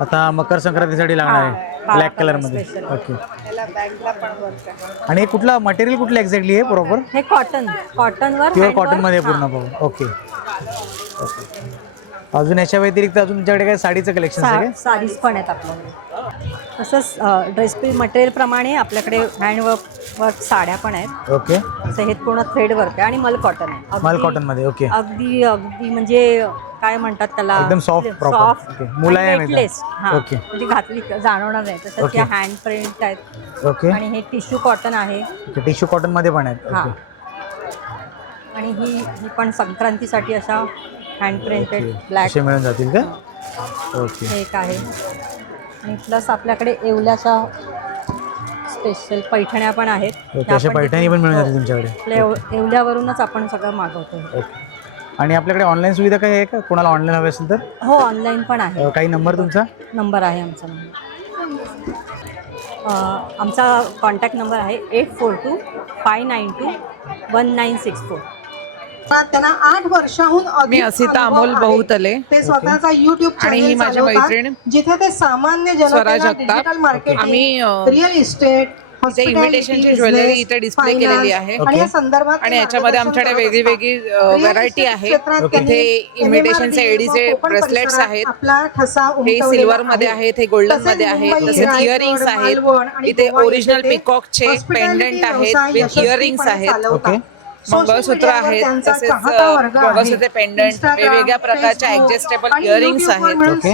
आता मकर संक्रांतीसाठी लागणार आहे ब्लॅक कलर मध्ये. ओके. आणि कुठला मटेरियल कुठलं एक्झॅक्टली आहे प्रॉपर? हे कॉटनवर प्युअर कॉटन मध्ये पूर्ण पाहून. ओके. ओके. अजून याच्या व्यतिरिक्त अजून तुमच्याकडे काय साडीचं कलेक्शन आहे? साडीज पण आहेत आपल्याकडे. तसंच ड्रेस मटेरियल प्रमाणे आपल्याकडे हँडवर्क साड्या पण आहेत. ओके. असं हे पूर्ण थ्रेड वर्क आहे आणि मल कॉटन आहे. मल कॉटन मध्ये. ओके. अगदी अगदी म्हणजे काय म्हणतात त्याला, एकदम सॉफ्ट प्रॉपर. मुलायम आहे. ओके. म्हणजे घातली जाणवणार नाही. तसंच ओके. त्या हँड प्रिंट आहेत. ओके. आणि हे टिश्यू कॉटन आहे. टिश्यू कॉटन मध्ये पण आहेत. हां. ओके. आणि ही पण संक्रांतीसाठी अशा हँड प्रिंटेड ब्लॅक असे मिळून जातील का? ओके. हे एक आहे. आणि प्लस आपल्याकडे येवल्याच्या स्पेशल पैठण्या पण आहेत. ओके, अशा पैठणी पण मिळून जातील तुमच्याकडे? येवल्यावरूनच आपण सगळं मागवतो. ओके. आणि आपल्याकडे ऑनलाईन सुविधा काय आहे का? कोणाला ऑनलाईन हवे असेल तर? हो, ऑनलाईन पण आहे. काही नंबर तुमचा? नंबर आहे आमचा. आमचा कॉन्टॅक्ट नंबर आहे 8425921964. त्यांना 8 वर्षाहून मी असिता अमोल बहुतले. ते स्वतःचा YouTube आणि ही माझी मैत्रीण जिथे ते सामान्य स्वरा जनतेला जगताप. डिजिटल मार्केटिंग, आम्ही रिअल इस्टेट, इमिटेशनची ज्वेलरी इथे डिस्प्ले केलेली आहे. आणि या संदर्भात आणि याच्यामध्ये आमच्याकडे वेगळी वेगळी व्हरायटी आहे. इथे इमिटेशनचे एडीचे ब्रेसलेट्स आहेत. आपला ठसा हे सिल्वर मध्ये आहेत, हे गोल्डन मध्ये आहेत. तसेच इयरिंग्स आहेत. इथे ओरिजिनल पिकॉकचे पेंडंट आहेत विथ इयरिंग्स आहेत. ओके. मंगळसूत्र आहेत. तसेच मंगळसूत्र पेंडंट, वेगवेगळ्या प्रकारच्या ऍडजस्टेबल इयरिंग्स आहेत. ओके.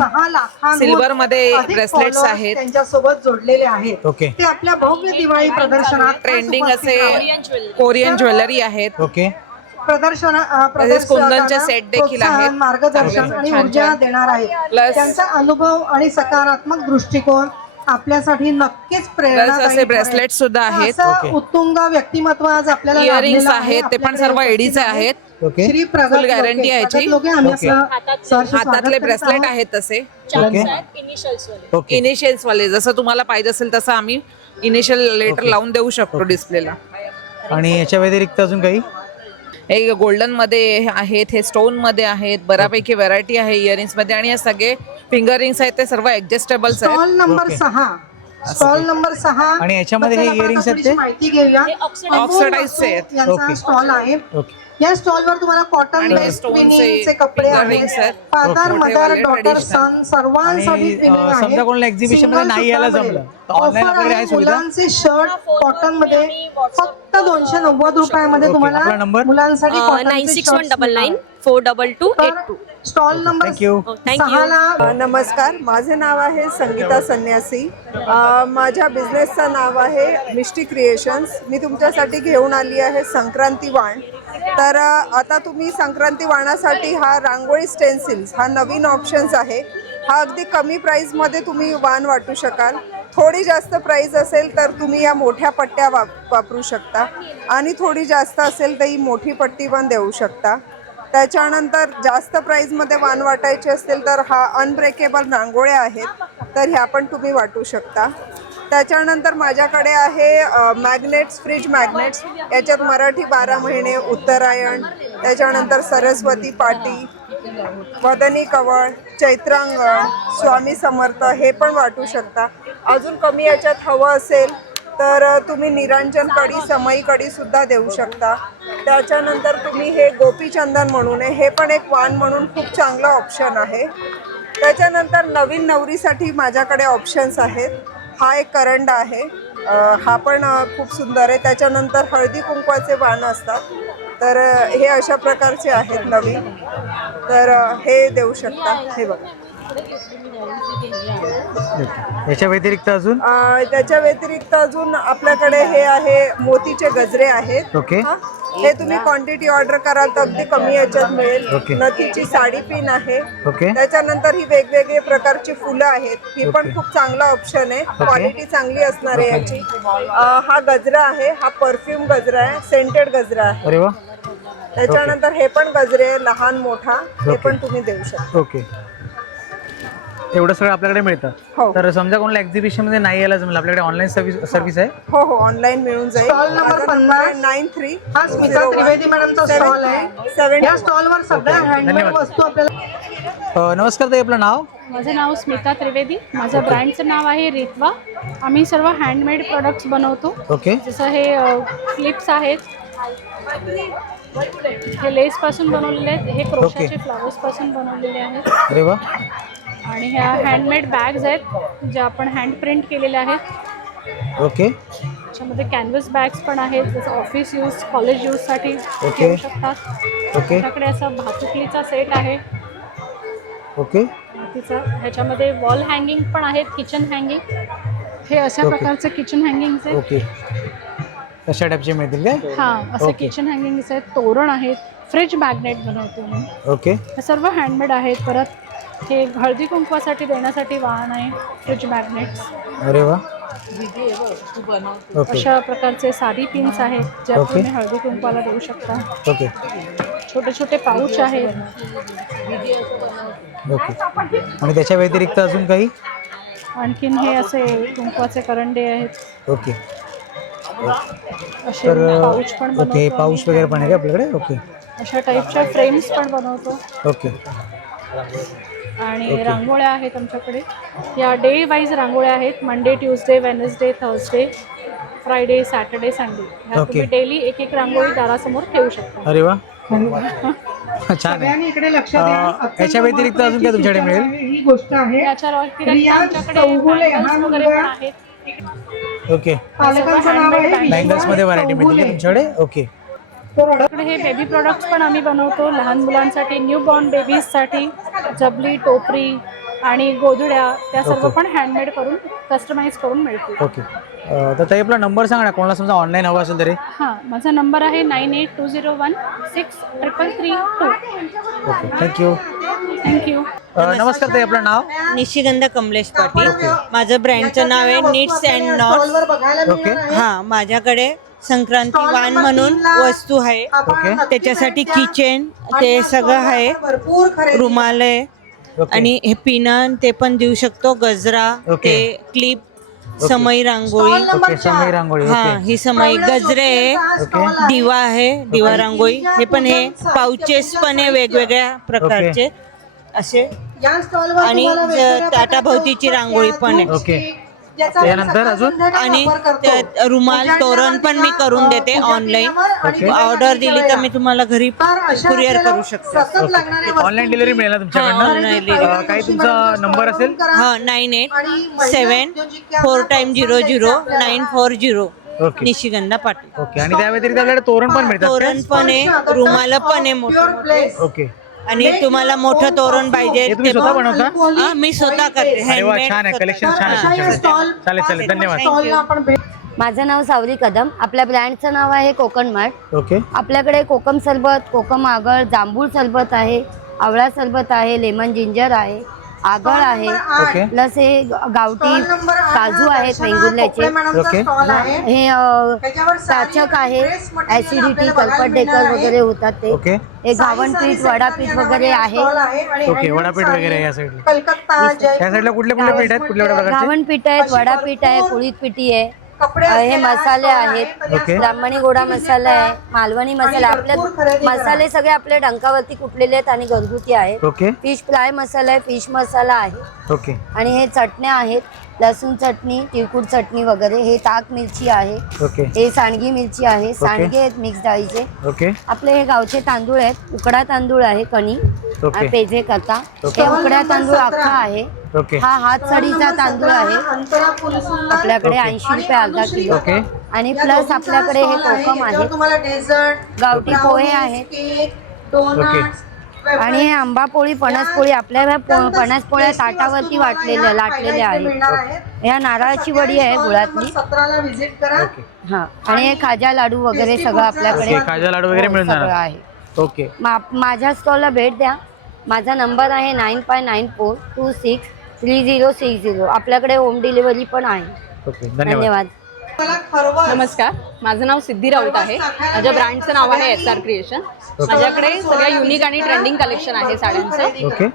सिल्वर मध्ये ब्रेसलेट्स आहेत. त्यांच्यासोबत जोडलेले आहेत. ओके. ते आपल्या भव्य दिवाळी प्रदर्शनात ट्रेंडिंग असे कोरियन ज्वेलरी आहेत. ओके. तसेच कुंदनचे सेट देखील आहेत. मार्गदर्शन आणि ऊर्जा देणार आहे. प्लस त्यांचा अनुभव आणि सकारात्मक दृष्टिकोन आपल्यासाठी नक्कीच प्रेरणा असे ब्रेसलेट सुद्धा आहेत. उत्तुंग व्यक्तिमत्व आज आपल्याला इयरिंग्स आहेत. ते पण सर्व एडीचे आहेत. ओके. श्री प्रगत फुल गॅरंटी आहे याची. हातातले ब्रेसलेट आहेत तसे ओके. इनिशियल्स वाले. जसं तुम्हाला पाहिजे असेल तसं आम्ही इनिशियल लेटर लावून देऊ शकतो डिस्प्लेला. आणि याच्या व्यतिरिक्त अजून काही? हे गोल्डन मध्ये आहेत, हे स्टोन मध्ये आहेत. बऱ्यापैकी व्हरायटी आहे इयरिंग्स मध्ये. आणि हे सगळे फिंगर रिंग्स आहेत, ते सर्व ऍडजस्टेबल्स आहेत. Stall number 6. Stall number 6. आणि याच्यामध्ये हे इयरिंग्स आहेत ते माहिती घेऊया. ऑक्सिडाइजचे आहेत. यांचा स्टॉल आहे. ओके. या स्टॉलवर तुम्हाला कॉटन बेस्ड स्पिनिंगचे कपडे आहेत. फादर, मदर, डॉटर, सन सर्वांसाठी ट्रेनिंग आहे. समजा कोणाला एक्झिबिशन मध्ये नाही यायला जमलं तर ऑनलाईन आपल्याकडे आहे सुविधा? मुलांचे शर्ट कॉटन मध्ये फक्त 290 रुपयामध्ये तुम्हाला आपला नंबर? मुलांसाठी 9611942282. Stall number thank you. 6 नमस्कार, माझे नाव आहे संगीता संन्यासी. माझ्या बिझनेसचं नाव आहे मिष्टी क्रिएशन्स. मी तुमच्यासाठी घेऊन आली आहे संक्रांती वाण. तर आता तुम्ही संक्रांती वाणासाठी हा रांगोळी स्टेन्सिल्स हा नवीन ऑप्शन्स आहे. हा अगदी कमी प्राईजमध्ये तुम्ही वाण वाटू शकाल. थोडी जास्त प्राईज असेल तर तुम्ही या मोठ्या पट्ट्या वापरू शकता आणि थोडी जास्त असेल तर ही मोठी पट्टी पण देऊ शकता. त्याच्यानंतर जास्त प्राईजमध्ये वाण वाटायचे असतील तर हा अनब्रेकेबल रांगोळ्या आहेत, तर ह्या पण तुम्ही वाटू शकता. त्याच्यानंतर माझ्याकडे आहे मॅग्नेट्स, फ्रीज मॅग्नेट्स. याच्यात मराठी 12 महिने, उत्तरायण, त्याच्यानंतर सरस्वती पाटी, वदनी कवळ, चैत्रांगण, स्वामी समर्थ हे पण वाटू शकता. अजून कमी याच्यात हवं असेल तर तुम्ही निरांजन कडी, समई कडी सुद्धा देऊ शकता. त्याच्यानंतर तुम्ही हे गोपीचंदन म्हणून आहे, हे पण एक वाण म्हणून खूप चांगलं ऑप्शन आहे. त्याच्यानंतर नवीन नवरीसाठी माझ्याकडे ऑप्शन्स आहेत. हा एक करंडा आहे, हा पण खूप सुंदर आहे. त्याच्यानंतर हळदी कुंकवाचे वाण असतात, तर हे अशा प्रकारचे आहेत नवीन, तर हे देऊ शकता. हे बघा. याच्या व्यतिरिक्त अजून त्याच्या व्यतिरिक्त अजून आपल्याकडे हे आहे मोतीचे गजरे आहेत. ओके. हे तुम्ही क्वांटिटी ऑर्डर कराल तर अगदी कमी याच्यात मिळेल. ओके. नथीची साडी पिन आहे. ओके. त्याच्यानंतर ही वेगवेगळे प्रकारची फुलं आहेत, ही पण खूप चांगला ऑप्शन आहे. क्वालिटी चांगली असणार आहे याची. हा गजरा आहे, हा परफ्यूम गजरा आहे, सेंटेड गजरा आहे. अरे वा. त्याच्यानंतर हे पण गजरे आहे, लहान मोठा, हे पण तुम्ही देऊ शकता. ओके. एवढं सगळं आपल्याकडे मिळतं. हो. तर समजा कोणाला एक्झिबिशन मध्ये नाही यायला जमेल, आपल्याकडे ऑनलाईन सर्व्हिस आहे. हो हो, ऑनलाईन मिळून जाईल. स्टॉल नंबर 50 93 हा स्मिता त्रिवेदी मॅडमचा स्टॉल आहे. या स्टॉलवर सगळ्या हँडमेड वस्तू आपल्याला. नमस्कार ताई, आपलं नाव? माझं नाव स्मिता त्रिवेदी. माझं ब्रँडचं नाव आहे रित्वा. आम्ही सर्व हँडमेड प्रोडक्ट्स बनवतो. ओके. जसं हे क्लिप्स आहेत, हे लेसपासून बनवलेले आहेत, हे क्रोशाचे फ्लावर्सपासून बनवलेले आहेत. अरे वा. आणि ह्या हँडमेड बॅग्स आहेत ज्या आपण हँड प्रिंट केलेल्या आहेत. ओके. त्याच्यामध्ये कॅनव्हस बॅग्स पण आहेत, जसं ऑफिस यूज, कॉलेज यूजसाठी ओके. घेऊ शकतात. ओके. आपल्याकडे असा भातुकलीचा सेट आहे. ओके. तिचा ह्याच्यामध्ये वॉल हँगिंग पण आहेत, किचन हँगिंग. हे अशा प्रकारचे किचन हँगिंग्स आहेत. ओके. अशा टाईपचे मिळतील काय? हां, असे किचन हँगिंग्स आहेत. तोरण आहेत. फ्रिज मॅग्नेट बनवतो मी. ओके. हे सर्व हँडमेड आहेत. परत हे हळदी कुंकवासाठी देण्यासाठी वाहन आहे, फ्रिज मॅग्नेट्स. अरे वा. ओके. अशा प्रकारचे साधी पिन्स आहेत ज्या तुम्ही हळदी कुंकवाला देऊ शकता. ओके. छोटे छोटे पाऊच आहेत. ओके. आणि त्याच्या व्यतिरिक्त अजून काही? आणखीन हे असे कुंकवाचे करंडे आहेत. ओके. असे तर पाऊच पण ओके, बनवतो पाऊच आम्ही. वगैरे पण आहे का आपल्याकडे? ओके. अशा टाईपच्या फ्रेम्स पण बनवतो. ओके. आणि रांगोळ्या आहेत आमच्याकडे. या डे वाईज रांगोळ्या आहेत. Monday, Tuesday, Wednesday, Thursday, Friday, Saturday, Sunday. ह्या ओके. तुम्ही डेली एक एक रांगोळी दारासमोर ठेवू शकता. अरे वा. छान आहे. इकडे लक्ष द्या. याच्या व्यतिरिक्त अजून काय तुमच्याकडे मिळेल? ही गोष्ट आहे. याच्या व्यतिरिक्त रियाज आमच्याकडे चौगुले हा bangles वगैरे मुलगा. पण आहेत. ओके. पालकांचं नाव आहे बँगल्स मध्ये व्हरायटी मिळतील का तुमच्याकडे? ओके. आपल्याकडे हे बेबी प्रोडक्ट्स पण आम्ही बनवतो लहान मुलांसाठी, न्यू बॉर्न बेबीजसाठी. जबली, टोपरी आणि गोधड्या त्या सर्व पण हँडमेड करून कस्टमाइज करून मिळतील. ओके. तर ताई आपला नंबर सांगा ना, कोणाला समजा ऑनलाईन हवा असेल तरी. हां, माझा नंबर आहे 9820163332. ओके. थँक्यू. थँक्यू. नमस्कार ताई, आपलं नाव? निशिगंधा कमलेश पाटील. माझं ब्रँडचं नाव आहे नीट्स अँड नॉट्स. स्टॉलवर बघायला ओके. मिळणार आहे. हां, माझ्याकडे संक्रांती वाण म्हणून वस्तू आहे. त्याच्यासाठी किचन ते सगळं आहे. भरपूर खरेदी. रुमाल आहे ओके. आणि हे पिनन ते पण देऊ शकतो. गजरा, ओके. ते क्लिप, समई रांगोळी. ओके. समई रांगोळी. हा, ओके. ही समई गजरे आहे. ओके. दिवा आहे, दिवा रांगोळी. हे पण हे पाउचेस पण आहे वेगवेगळ्या प्रकारचे असे. या स्टॉलवर आणि तुम्हाला वेगवेगळ्या ताटा भोवतीची रांगोळी पण आहे. ओके. ज्याचा त्यानंतर अजून? सगळ्यांना आणि वापर करतो. त्यात रुमाल, तोरण पण मी करून देते ऑनलाईन. ओके. ऑर्डर दिली तर मी तुम्हाला घरी तर अशा कुरिअर आपल्याला करू शकते. सतत लागणाऱ्या वस्तू ऑनलाईन डिलिव्हरी मिळेल ना हा, तुमच्याकडनं? online delivery. काही तुमचा नंबर असेल? हा, 9874009440. ओके. निशिगंधा पाटील. ओके. आणि त्या व्यतिरिक्त आपल्याकडे तोरण पण मिळतात? तोरण पण आहे, रुमाल पण आहे मोठे. ओके. आणि तुम्हाला मोठं तोरण पाहिजे हे तुम्ही स्वतः बनवता? हा, मी स्वतः करते. अरे वा, Handmade छान आहे. स्वतः. कलेक्शन छान आहे हा. तुमच्याकडे. चालेल चालेल, धन्यवाद. स्टॉलला आपण भेट माझं नाव सावरी कदम. आपल्या ब्रँडचं नाव आहे कोकण मार्ट. ओके आपल्याकडे कोकम सरबत, कोकम आगळ, जांभूळ सरबत आहे, आवळा सरबत आहे, लेमन जिंजर आहे, आगळ आहे, ओके प्लस हे गावठी काजू आहेत वेंगुर्ल्याचे, ओके हे साचक आहे, ऍसिडिटी कल्पडेकर वगैरे होतात ते, ओके हे घावणपीठ वडापीठ वगैरे आहे. ओके वडापीठ वगैरे या साईडला या साईडला कुठले कुठले पीठ आहेत कुठल्या प्रकारचे घावणपीठ आहेत, वडापीठ आहे, कुळीत पिठी आहे, हे मसाले आहेत, ओके. ब्राह्मणी गोडा मसाला आहे, मालवणी मसाला. आपले मसाले सगळे आपले डंकावरती कुटलेले आहेत आणि घरगुती आहेत. ओके फिश फ्राय मसाला आहे, फिश मसाला आहे, ओके आणि हे चटण्या आहेत, लसूण चटणी, तिळकुट चटणी वगैरे. हे ताक मिरची आहे, ओके हे सांडगी मिरची आहे, सांडगे आहेत मिक्स डाळीचे. ओके आपले हे गावचे तांदूळ आहेत, उकडा तांदूळ आहे कणी ओके पेजे करता. हे उकडा तांदूळ अख्खा आहे. ओके हा हातसडीचा तांदूळ आहे, आपल्याकडे 80 रुपये अर्धा किलो. ओके आणि प्लस आपल्याकडे हे कोकम आहे, गावठी पोहे आहेत, ओके आणि हे आंबा पोळी, फणस पोळी. आपल्या फणस पोळ्या ताटावरती लाटलेल्या आहेत. या नारळाची वडी आहे गुळातली. हा, आणि हे खाजा लाडू वगैरे सगळं आपल्याकडे ओके खाजा लाडू वगैरे मिळून सगळं जाणार आहे. ओके माझ्या स्टॉलला भेट द्या. माझा नंबर आहे 9594263060. आपल्याकडे होम डिलिव्हरी पण आहे. ओके धन्यवाद धन्यवाद. नमस्कार, माझं नाव सिद्धी राऊत आहे. माझ्या ब्रँडचं नाव आहे SR क्रिएशन. माझ्याकडे सगळ्या युनिक आणि ट्रेंडिंग कलेक्शन आहे साड्यांचं. ओके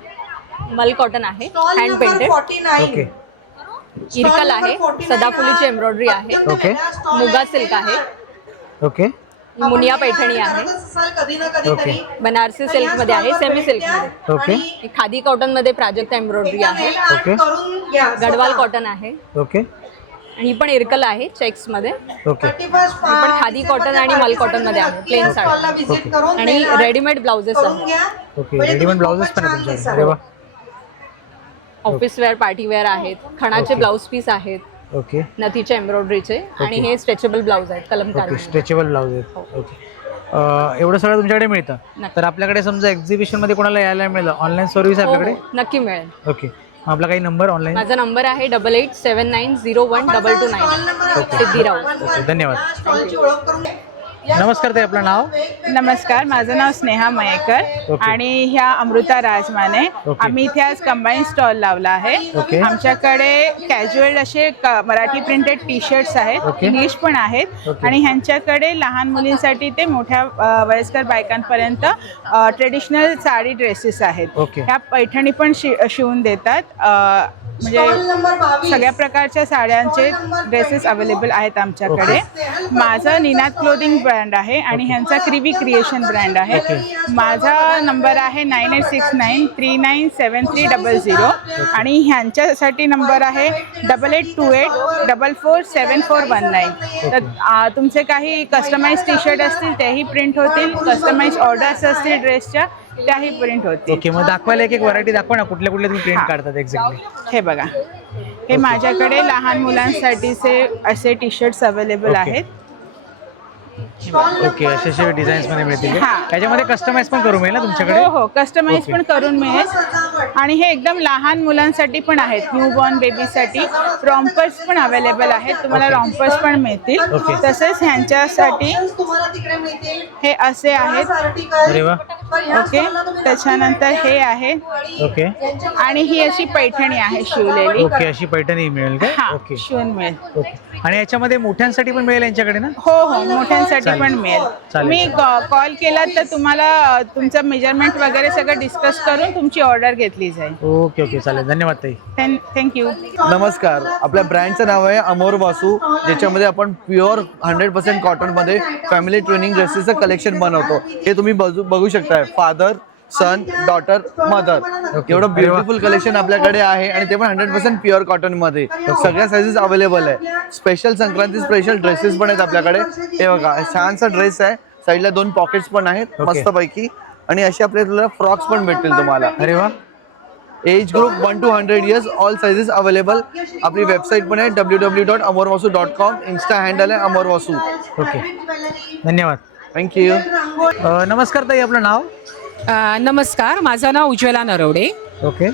मल कॉटन आहे, हँड पेंटेड, ओके इरकल आहे, सदाफुलीची एम्ब्रॉयडरी आहे, ओके मुगा सिल्क आहे, ओके मुनिया पैठणी आहे, ओके बनारसी सिल्क मध्ये आहे, सेमी सिल्क मध्ये, ओके खादी कॉटन मध्ये प्राजक्ता एम्ब्रॉयडरी आहे, ओके गडवाल कॉटन आहे, ओके आणि ही पण इरकल आहे चेक्स मध्ये. ओके ही पण खादी कॉटन आणि मल कॉटन मध्ये आहे, प्लेन साडी, आणि रेडीमेड ब्लाउजेस आहेत, ओके रेडीमेड ब्लाउजेस पण आहे तुमच्याकडे. अरे वा ऑफिस वेअर, पार्टी वेअर आहेत, खणाचे ब्लाउज पीस आहेत, ओके नथीचे एम्ब्रॉयडरीचे, आणि हे स्ट्रेचेबल ब्लाउज आहेत कलमकारी. ओके स्ट्रेचेबल ब्लाउज आहेत. ओके एवढं सगळं तुमच्याकडे मिळतं. तर आपल्याकडे समजा एक्झिबिशन मध्ये कोणाला यायला मिळेल, ऑनलाईन सर्व्हिस आहे आपल्याकडे? नक्की मिळेल. ओके आपला काही नंबर ऑनलाईन? माझा नंबर आहे 8879012229. सिद्धी राऊत. ओके धन्यवाद. नमस्कार ताई, आपलं नाव? नमस्कार, माझं नाव स्नेहा मयेकर ओके. आणि ह्या अमृता राजमाने. ओके. आम्ही इथे आज कंबाईन स्टॉल लावला आहे. ओके. आमच्याकडे कॅज्युअल असे मराठी प्रिंटेड टी शर्ट्स आहेत, ओके. इंग्लिश पण आहेत, ओके. आणि ह्यांच्याकडे लहान मुलींसाठी ते मोठ्या वयस्कर बायकांपर्यंत ट्रेडिशनल साडी ड्रेसेस आहेत. ओके. ह्या पैठणी पण शिवून देतात. म्हणजे सगळ्या प्रकारच्या साड्यांचे ड्रेसेस अवेलेबल आहेत आमच्याकडे. माझं निनाद क्लोथिंग ब्रँड आहे आणि ह्यांचा क्रिवी क्रिएशन ब्रँड आहे. माझा नंबर आहे 9869397300, आणि ह्यांच्यासाठी नंबर आहे 8828447419. तर तुमचे काही कस्टमाइज टी शर्ट असतील तेही प्रिंट होतील, कस्टमाइज ऑर्डर्स असतील ड्रेसच्या त्याही प्रिंट होतील. ओके मग दाखवायला एक व्हरायटी दाखवा ना, कुठले कुठले तुम्ही प्रिंट हां. काढतात एक्झॅक्टली? हे बघा, हे माझ्याकडे लहान मुलांसाठीचे असे टी शर्ट्स अवेलेबल ओके. आहेत. ओके असे असे डिझाईन्स मध्ये मिळतील. हां. त्याच्यामध्ये कस्टमाइज पण करून मिळेल ना तुमच्याकडे? हो हो, कस्टमाइज ओके. पण करून मिळेल. आणि हे एकदम लहान मुलांसाठी पण आहेत, न्यूबॉर्न बेबीसाठी. रॉम्पर्स पण अवेलेबल आहेत, तुम्हाला ओके. रॉम्पर्स पण मिळतील. ओके. तसेच ह्यांच्यासाठी हे असे आहेत. अरे वा ओके, त्याच्यानंतर हे आहे, ओके आणि ही अशी पैठणी आहे शिवलेली. ओके अशी पैठणी मिळेल का? हा, ओके शिवून मिळेल. ओके आणि याच्यामध्ये मोठ्यांसाठी पण मिळेल यांच्याकडे ना? हो हो, मोठ्यांसाठी चालेल. पण मिळेल. चालेल. तुम्ही कॉल केलात तर तुम्हाला तुमचं मेजरमेंट वगैरे सगळं डिस्कस करून तुमची ऑर्डर घेतली जाईल. ओके ओके चालेल, धन्यवाद ताई. थँक्यू. नमस्कार, आपल्या ब्रँडचं नाव आहे अमोर वासू, ज्याच्यामध्ये आपण प्युअर 100% कॉटनमध्ये फॅमिली ट्रेनिंग ड्रेसेसचं कलेक्शन बनवतो. हे तुम्ही बघू शकताय, फादर, सन, डॉटर, मदर, एवढं ब्युटिफुल कलेक्शन आपल्याकडे आहे, आणि ते पण 100% प्युअर कॉटन मध्ये. सगळ्या साईजेस अवेलेबल आहे. स्पेशल संक्रांती स्पेशल ड्रेसेस पण आहेत आपल्याकडे. हे बघा, छानसा ड्रेस आहे, साईडला 2 पॉकेट्स पण आहेत मस्त पैकी, आणि असे आपल्याला फ्रॉक्स पण भेटतील तुम्हाला. अरे वा age group 1 to 100 years, all sizes available. आपली वेबसाईट पण आहे www.amorvasu.com. इन्स्टा हँडल आहे अमोरवासू. ओके धन्यवाद. थँक्यू. नमस्कार ताई, आपलं नाव? नमस्कार, माझं नाव उज्ज्वला नरवडे. ओके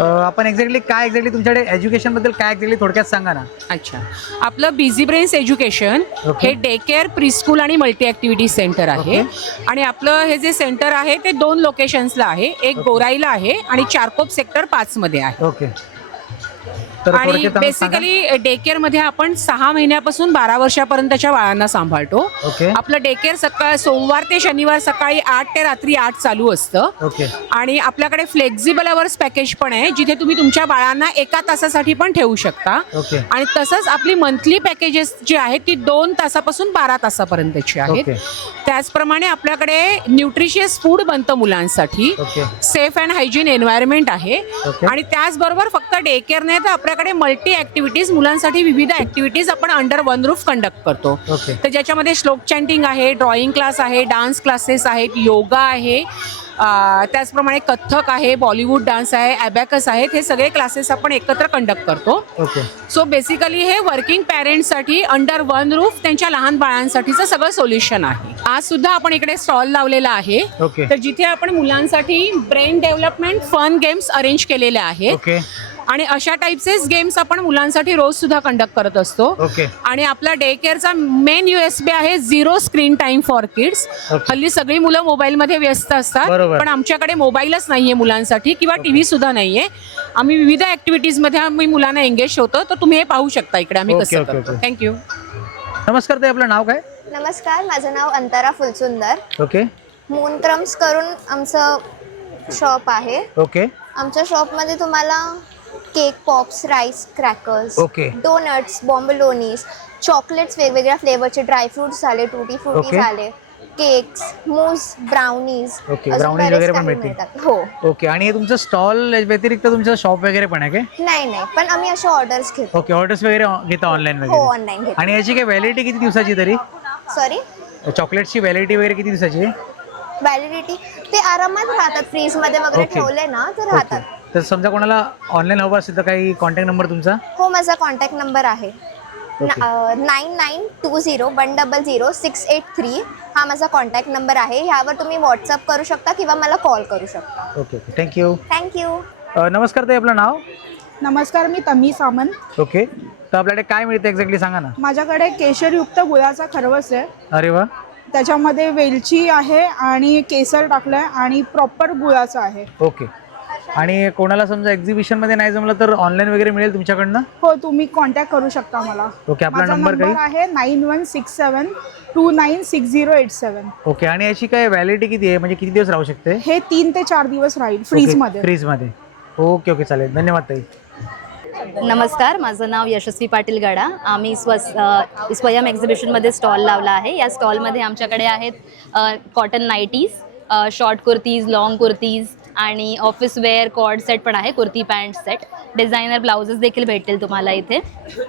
आपण एक्झॅक्टली तुमच्याकडे एज्युकेशनबद्दल काय एक्झॅक्टली थोडक्यात सांगा ना. अच्छा, आपलं बिझी ब्रेन्स एज्युकेशन हे डे केअर, प्रीस्कूल आणि मल्टी ॲक्टिव्हिटी सेंटर आहे. आणि आपलं हे जे सेंटर आहे ते 2 लोकेशन्सला आहे. एक गोराईला आहे आणि चारकोप सेक्टर 5 मध्ये आहे. ओके. आणि बेसिकली डे केअर मध्ये आपण 6 महिन्यापासून 12 वर्षापर्यंतच्या बाळांना सांभाळतो. आपलं डे केअर सोमवार ते शनिवार सकाळी 8 ते रात्री 8 चालू असतं. आणि आपल्याकडे फ्लेक्झिबल अवर्स पॅकेज पण आहे, जिथे तुम्ही तुमच्या बाळांना 1 तासासाठी पण ठेवू शकता. आणि तसंच आपली मंथली पॅकेजेस जी आहेत ती 2 तासापासून 12 तासापर्यंतची आहेत. त्याचप्रमाणे आपल्याकडे न्यूट्रिशियस फूड बनतं मुलांसाठी. सेफ अँड हायजीन एन्व्हायरमेंट आहे. आणि त्याचबरोबर फक्त डे केअर नाही तर आपल्याकडे मल्टी ऍक्टिव्हिटीज, मुलांसाठी विविध ऍक्टिव्हिटीज आपण अंडर वन रूफ कंडक्ट करतो. तर ज्याच्यामध्ये श्लोक चॅन्टिंग आहे, ड्रॉइंग क्लास आहे, डान्स क्लासेस आहेत, योगा आहे, त्याचप्रमाणे कथ्थक आहे, बॉलिवूड डान्स आहे, ॲबॅकस आहेत. हे सगळे क्लासेस आपण एकत्र कंडक्ट करतो. सो बेसिकली हे वर्किंग पॅरेंट्ससाठी अंडर वन रूफ त्यांच्या लहान बाळांसाठीचं सगळं सोल्युशन आहे. आज सुद्धा आपण इकडे स्टॉल लावलेला आहे. तर जिथे आपण मुलांसाठी brain development fun games arrange केलेले आहेत. आणि अशा टाईपचेच गेम्स आपण मुलांसाठी रोज सुद्धा कंडक्ट करत असतो. आणि आपला डे केअरचा मेन USB आहे 0 स्क्रीन टाइम फॉर किड्स. हल्ली सगळी मुलं मोबाईलमध्ये व्यस्त असतात, पण आमच्याकडे मोबाईलच नाहीये मुलांसाठी किंवा TV सुद्धा नाहीये. आम्ही विविध ऍक्टिव्हिटीजमध्ये आम्ही मुलांना एंगेज ठेवतो. तर तुम्ही हे पाहू शकता इकडे आम्ही कसं करतो. थँक्यू. नमस्कार ताई, आपलं नाव काय? नमस्कार, माझं नाव Antara Phulsundar. Okay. Moon Crumbs करून आमचं शॉप आहे. ओके. आमच्या शॉपमध्ये तुम्हाला cake pops, rice crackers, donuts, bombolonis, chocolates वेगवेगळ्या फ्लेवरचे, ड्रायफ्रुट्स झाले, टुटी फ्रुटी झाले, केक्स, मूस, ब्राउनीज वगैरे पण मिळतात. हो. ओके. आणि हे तुमचं स्टॉल व्यतिरिक्त तुमचं शॉप वगैरे पण आहे काय? नाही, पण आम्ही असे ऑर्डर्स घेतो. ओके. ऑर्डर्स वगैरे घेता ऑनलाईन वगैरे? हो, ऑनलाईन घेतो. आणि याची काय व्हॅलिडिटी किती दिवसाची तरी? सॉरी, चॉकलेटची व्हॅलिडिटी वगैरे किती दिवसाची आहे? व्हॅलिडिटी ते आरामात राहतात, फ्रीज मध्ये वगैरे ठेवले ना तर राहतात. तर समजा कोणाला ऑनलाईन हवं असेल तर काही कॉन्टॅक्ट नंबर तुमचा? हो, माझा कॉन्टॅक्ट नंबर आहे 9920100683. हा माझा कॉन्टॅक्ट नंबर आहे. ह्यावर तुम्ही व्हॉट्सअप करू शकता किंवा मला कॉल करू शकता. ओके. थँक्यू. नमस्कार ताई, आपलं नाव? नमस्कार, मी तमी सामंत. ओके. तर आपल्याकडे काय मिळतं एक्झॅक्टली सांगा ना. माझ्याकडे केशरयुक्त गुळाचा खरवस आहे. अरे वा. त्याच्यामध्ये वेलची आहे आणि केसर टाकलंय आणि प्रॉपर गुळाचा आहे. ओके. आणि कोणाला समजा एक्झिबिशन मध्ये नाही जमलं तर ऑनलाईन वगैरे मिळेल तुमच्याकडनं? हो, तुम्ही कॉन्टॅक्ट करू शकता मला. ओके. आपला नंबर काय आहे? 9167296087. ओके. आणि याची काय व्हॅलिडिटी किती आहे, म्हणजे किती दिवस राहू शकते? हे 3 ते 4 दिवस राहील फ्रीज मध्ये. ओके. चालेल, धन्यवाद ताई. नमस्कार, माझं नाव यशस्वी पाटील गडा. आम्ही स्वयं एक्झिबिशनमध्ये स्टॉल लावला आहे. या स्टॉलमध्ये आमच्याकडे आहेत cotton nighties, short kurtis, long kurtis आणि ऑफिस वेअर कॉर्ड सेट पण आहे, kurti pant set, designer blouses देखील भेटतील तुम्हाला इथे.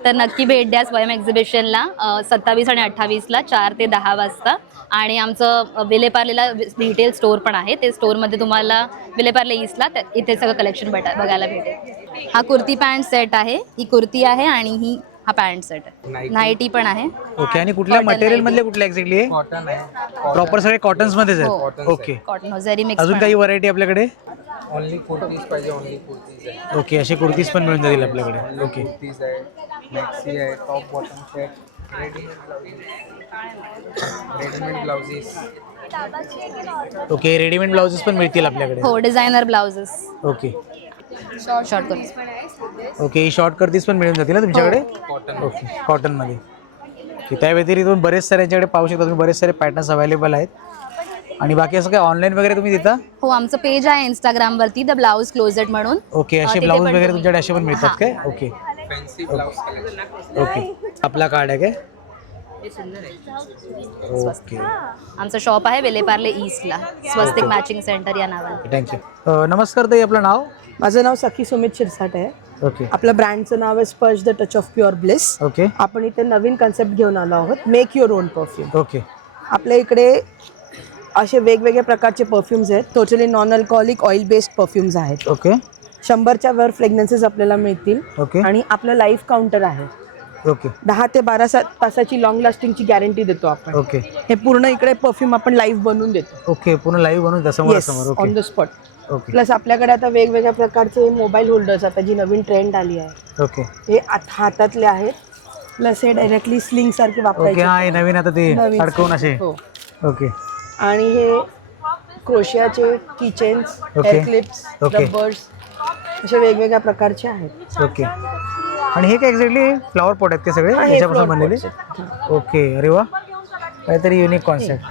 तर नक्की भेट द्या स्वयं एक्झिबिशनला 27 आणि 28ला 4 ते 10 वाजता. आणि आमचं विलेपार्लेला रिटेल स्टोअर पण आहे. ते स्टोअरमध्ये तुम्हाला विलेपार्ले ईस्टला इथे सगळं कलेक्शन बघायला भेटेल. हा कुर्ती पॅन्ट सेट आहे, ही कुर्ती आहे आणि हा पॅन्ट सेट आहे, नाईटी पण आहे. ओके. आणि कुठल्या मटेरियल मधले कुठले एक्झॅक्टली आहे? कॉटन आहे. प्रॉपर सगळे कॉटन्स मध्येच आहेत. ओके. कॉटन जरी मिक्स. अजून काही व्हरायटी आपल्याकडे? ओनली कुर्तीज पाहिजे, ओनली कुर्तीज आहे. ओके. असे कुर्तीज पण मिळून जातील आपल्याकडे. ओके. कुर्तीज आहे, मॅक्सी आहे, top bottom set, readymade blouses. Okay. Readymade blouses पण मिळतील आपल्याकडे? हो, designer blouses. Okay. Short kurti. Okay. Short kurtis पण मिळून जातील ना तुमच्याकडे? ओके. कॉटन मध्ये. त्या व्यतिरिक्त तुम्ही बरेच सारे यांच्याकडे पाहू शकता, तुम्ही बरेच सारे पॅटर्न्स अवेलेबल आहेत. आणि बाकी असं काय ऑनलाईन वगैरे तुम्ही देता? हो, आमचं पेज आहे इंस्टाग्रामवरती द ब्लाउज क्लोजेट म्हणून. ओके. असे ब्लाऊज वगैरे तुमच्याकडे असे पण मिळतात काय? Okay. Fancy blouse collection. Okay. आपला कार्ड आहे काय? ओके. आमचं शॉप आहे विलेपार्ले ईस्टला, स्वस्तिक मॅचिंग सेंटर या नावाने. थँक्यू. नमस्कार ताई, आपलं नाव? माझं नाव सखी सुमित शिरसाट आहे. ओके. आपल्या ब्रँडचं नाव आहे स्पर्श the touch of pure bliss. Okay. आपण इथे नवीन कन्सेप्ट घेऊन आलो आहोत, make your on perfume. Okay. आपल्या इकडे असे वेगवेगळ्या प्रकारचे परफ्युम्स आहेत, totally non alcoholic oil based perfumes आहेत. ओके. 100च्या वर फ्रेग्रन्सेस आपल्याला मिळतील. ओके. आणि आपलं लाईफ काउंटर आहे. ओके. 10 ते 12 तासाची लॉंग लास्टिंगची गॅरंटी देतो आपण. ओके. हे पूर्ण इकडे परफ्यूम आपण लाईव्ह बनवून देतो. ओके. पूर्ण लाईव्ह बनवून समोर समोर. On the spot. Okay plus आपल्याकडे आता वेगवेगळ्या प्रकारचे मोबाईल होल्डर्स, आता जी नवीन ट्रेंड आली आहे ओके हे हातातले आहेत. प्लस हे डायरेक्टली स्लिंग सारखे ओके वापरायचे. हा हे नवीन आता ते नवीन अडकवून असे हो. ओके आणि हे क्रोशियाचे keychains, okay. Hair clips, okay. Rubbers असे वेगवेगळ्या प्रकारचे आहेत. ओके आणि हे काय एक्झॅक्टली फ्लॉवर पॉट आहेत ते सगळे हा, हे याच्यापासून flower बनलेले? pots ओके अरे वा काहीतरी युनिक कॉन्सेप्ट.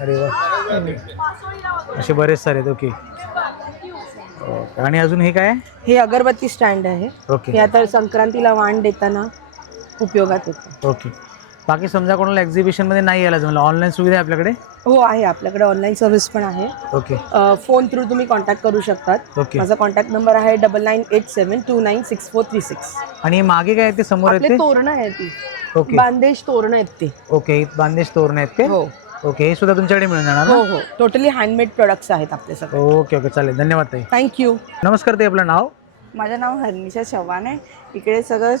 अरे वा असे बरेच सारे आहेत. ओके आणि अजून हे काय? हे अगरबत्ती स्टँड आहे. ओके. हे आता संक्रांतीला वाण देताना उपयोगात येतं. ओके बाकी समजा कोणाला एक्झिबिशन मध्ये नाही यायला जमलं, ऑनलाईन सुविधा आहे आपल्याकडे? हो आहे, आपल्याकडे ऑनलाईन सर्व्हिस पण आहे. ओके फोन थ्रू तुम्ही कॉन्टॅक्ट करू शकतात. ओके. माझा कॉन्टॅक्ट नंबर आहे 9987296436. आणि मागे काय आहे ते समोर आपले आहेत ते? तोरणं आहेत ती ओके बांदेश तोरणं आहेत ते. ओके बांदेश तोरण आहेत ते? हो ओके हे सुद्धा तुमच्याकडे मिळून जाणार हो ना? हो टोटली हँडमेड प्रोडक्ट्स आहेत आपले सगळे. ओके ओके चालेल धन्यवाद ताई. थँक्यू. नमस्कार ताई आपलं नाव? माझं नाव हर्निशा चव्हाण आहे. इकडे सगळं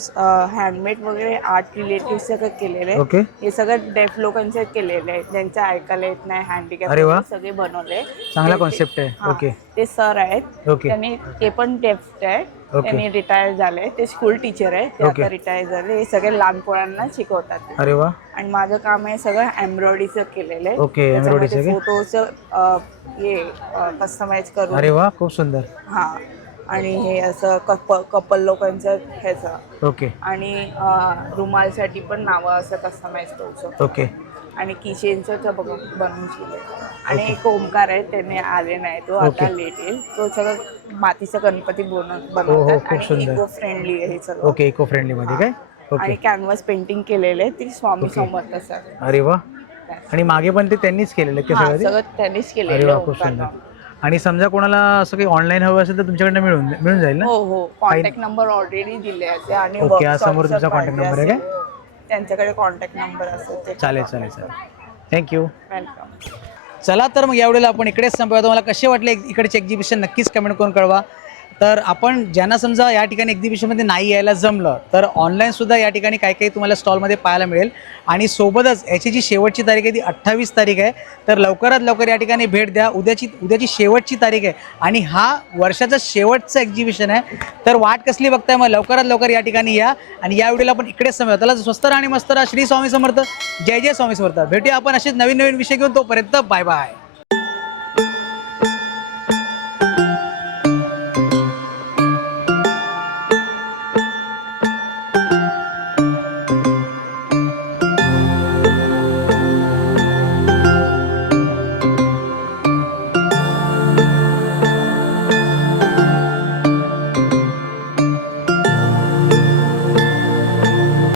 हँडमेड वगैरे आर्ट रिलेटिव्ह सगळं केलेलं आहे. ओके. हे सगळं डेफ लोकांचं केलेलं आहे, ज्यांचं ऐकायला येत नाही, अरे वा. हँडिकॅप सगळे बनवले. चांगला कॉन्सेप्ट आहे. हा, ओके ते सर आहेत. ओके. त्यांनी ते पण डेफ आहे. ओके. त्यांनी रिटायर झाले, ते स्कूल टीचर आहे, ते ओके. आता रिटायर झाले. हे सगळे लहान पोरांना शिकवतात. अरे वा आणि माझं काम आहे सगळं एम्ब्रॉयडरीचं केलेलं आहे. ओके, एम्ब्रॉयडरीचं काय? फोटोचं हे कस्टमाइज करून. अरे वा खूप सुंदर. हा आणि हे असं कपल लोकांचं ह्याचं. ओके आणि रुमालसाठी पण नावं असं कस्टमाइज करू शकतो. ओके आणि किचनचं तर बनवून शिकले. आणि एक ओमकार आहे, त्याने आले नाही, तो आता ओके. लेट येईल. तो सगळं मातीचा गणपती हो, बनवतात खूप आणि सुंदर. इको फ्रेंडली आहे हे सगळं. ओके इको फ्रेंडली मध्ये काय? आणि ओके कॅनव्हास पेंटिंग केलेले ती स्वामी ओके. समर्थ सर. अरे वा आणि मागे पण ते त्यांनीच केलेलं आहे ते हा, सगळं ते? सगळं त्यांनीच अरे केलेलं वा खूप ओमकार. सुंदर. आणि समजा कोणाला असं काही ऑनलाईन हवं असेल तर तुमच्याकडनं मिळून जाईल ना? हो हो कॉन्टॅक्ट नंबर ऑलरेडी दिले आहे. आणि ओके, हा workshop समोर तुमचा जर कॉन्टॅक्ट पाहिजे नंबर आहे काय? असेल, त्यांच्याकडे कॉन्टॅक्ट नंबर असेल ते. चालेल चालेल चालेल थँक्यू. वेलकम. चला तर मग यावेळेला आपण इकडेच संपूया. तुम्हाला कसे वाटले इकडचे एक्झिबिशन नक्कीच कमेंट करून कळवा. तर आपण ज्यांना समजा या ठिकाणी एक्झिबिशनमध्ये नाही यायला जमलं तर ऑनलाईनसुद्धा या ठिकाणी काही काही तुम्हाला स्टॉलमध्ये पाहायला मिळेल. आणि सोबतच याची जी शेवटची तारीख आहे ती 28 तारीख आहे. तर लवकरात लवकर या ठिकाणी भेट द्या. उद्याची शेवटची तारीख आहे आणि हा वर्षाचा शेवटचं एक्झिबिशन आहे. तर वाट कसली बघताय, मग लवकरात लवकर या ठिकाणी या. आणि या व्हिडिओला आपण इकडेच समजा. त्याला स्वस्त राहा आणि मस्त राहा. श्री स्वामी समर्थ. जय जय स्वामी समर्थ. भेटूया आपण असेच नवीन नवीन विषय घेऊन. तोपर्यंत बाय बाय.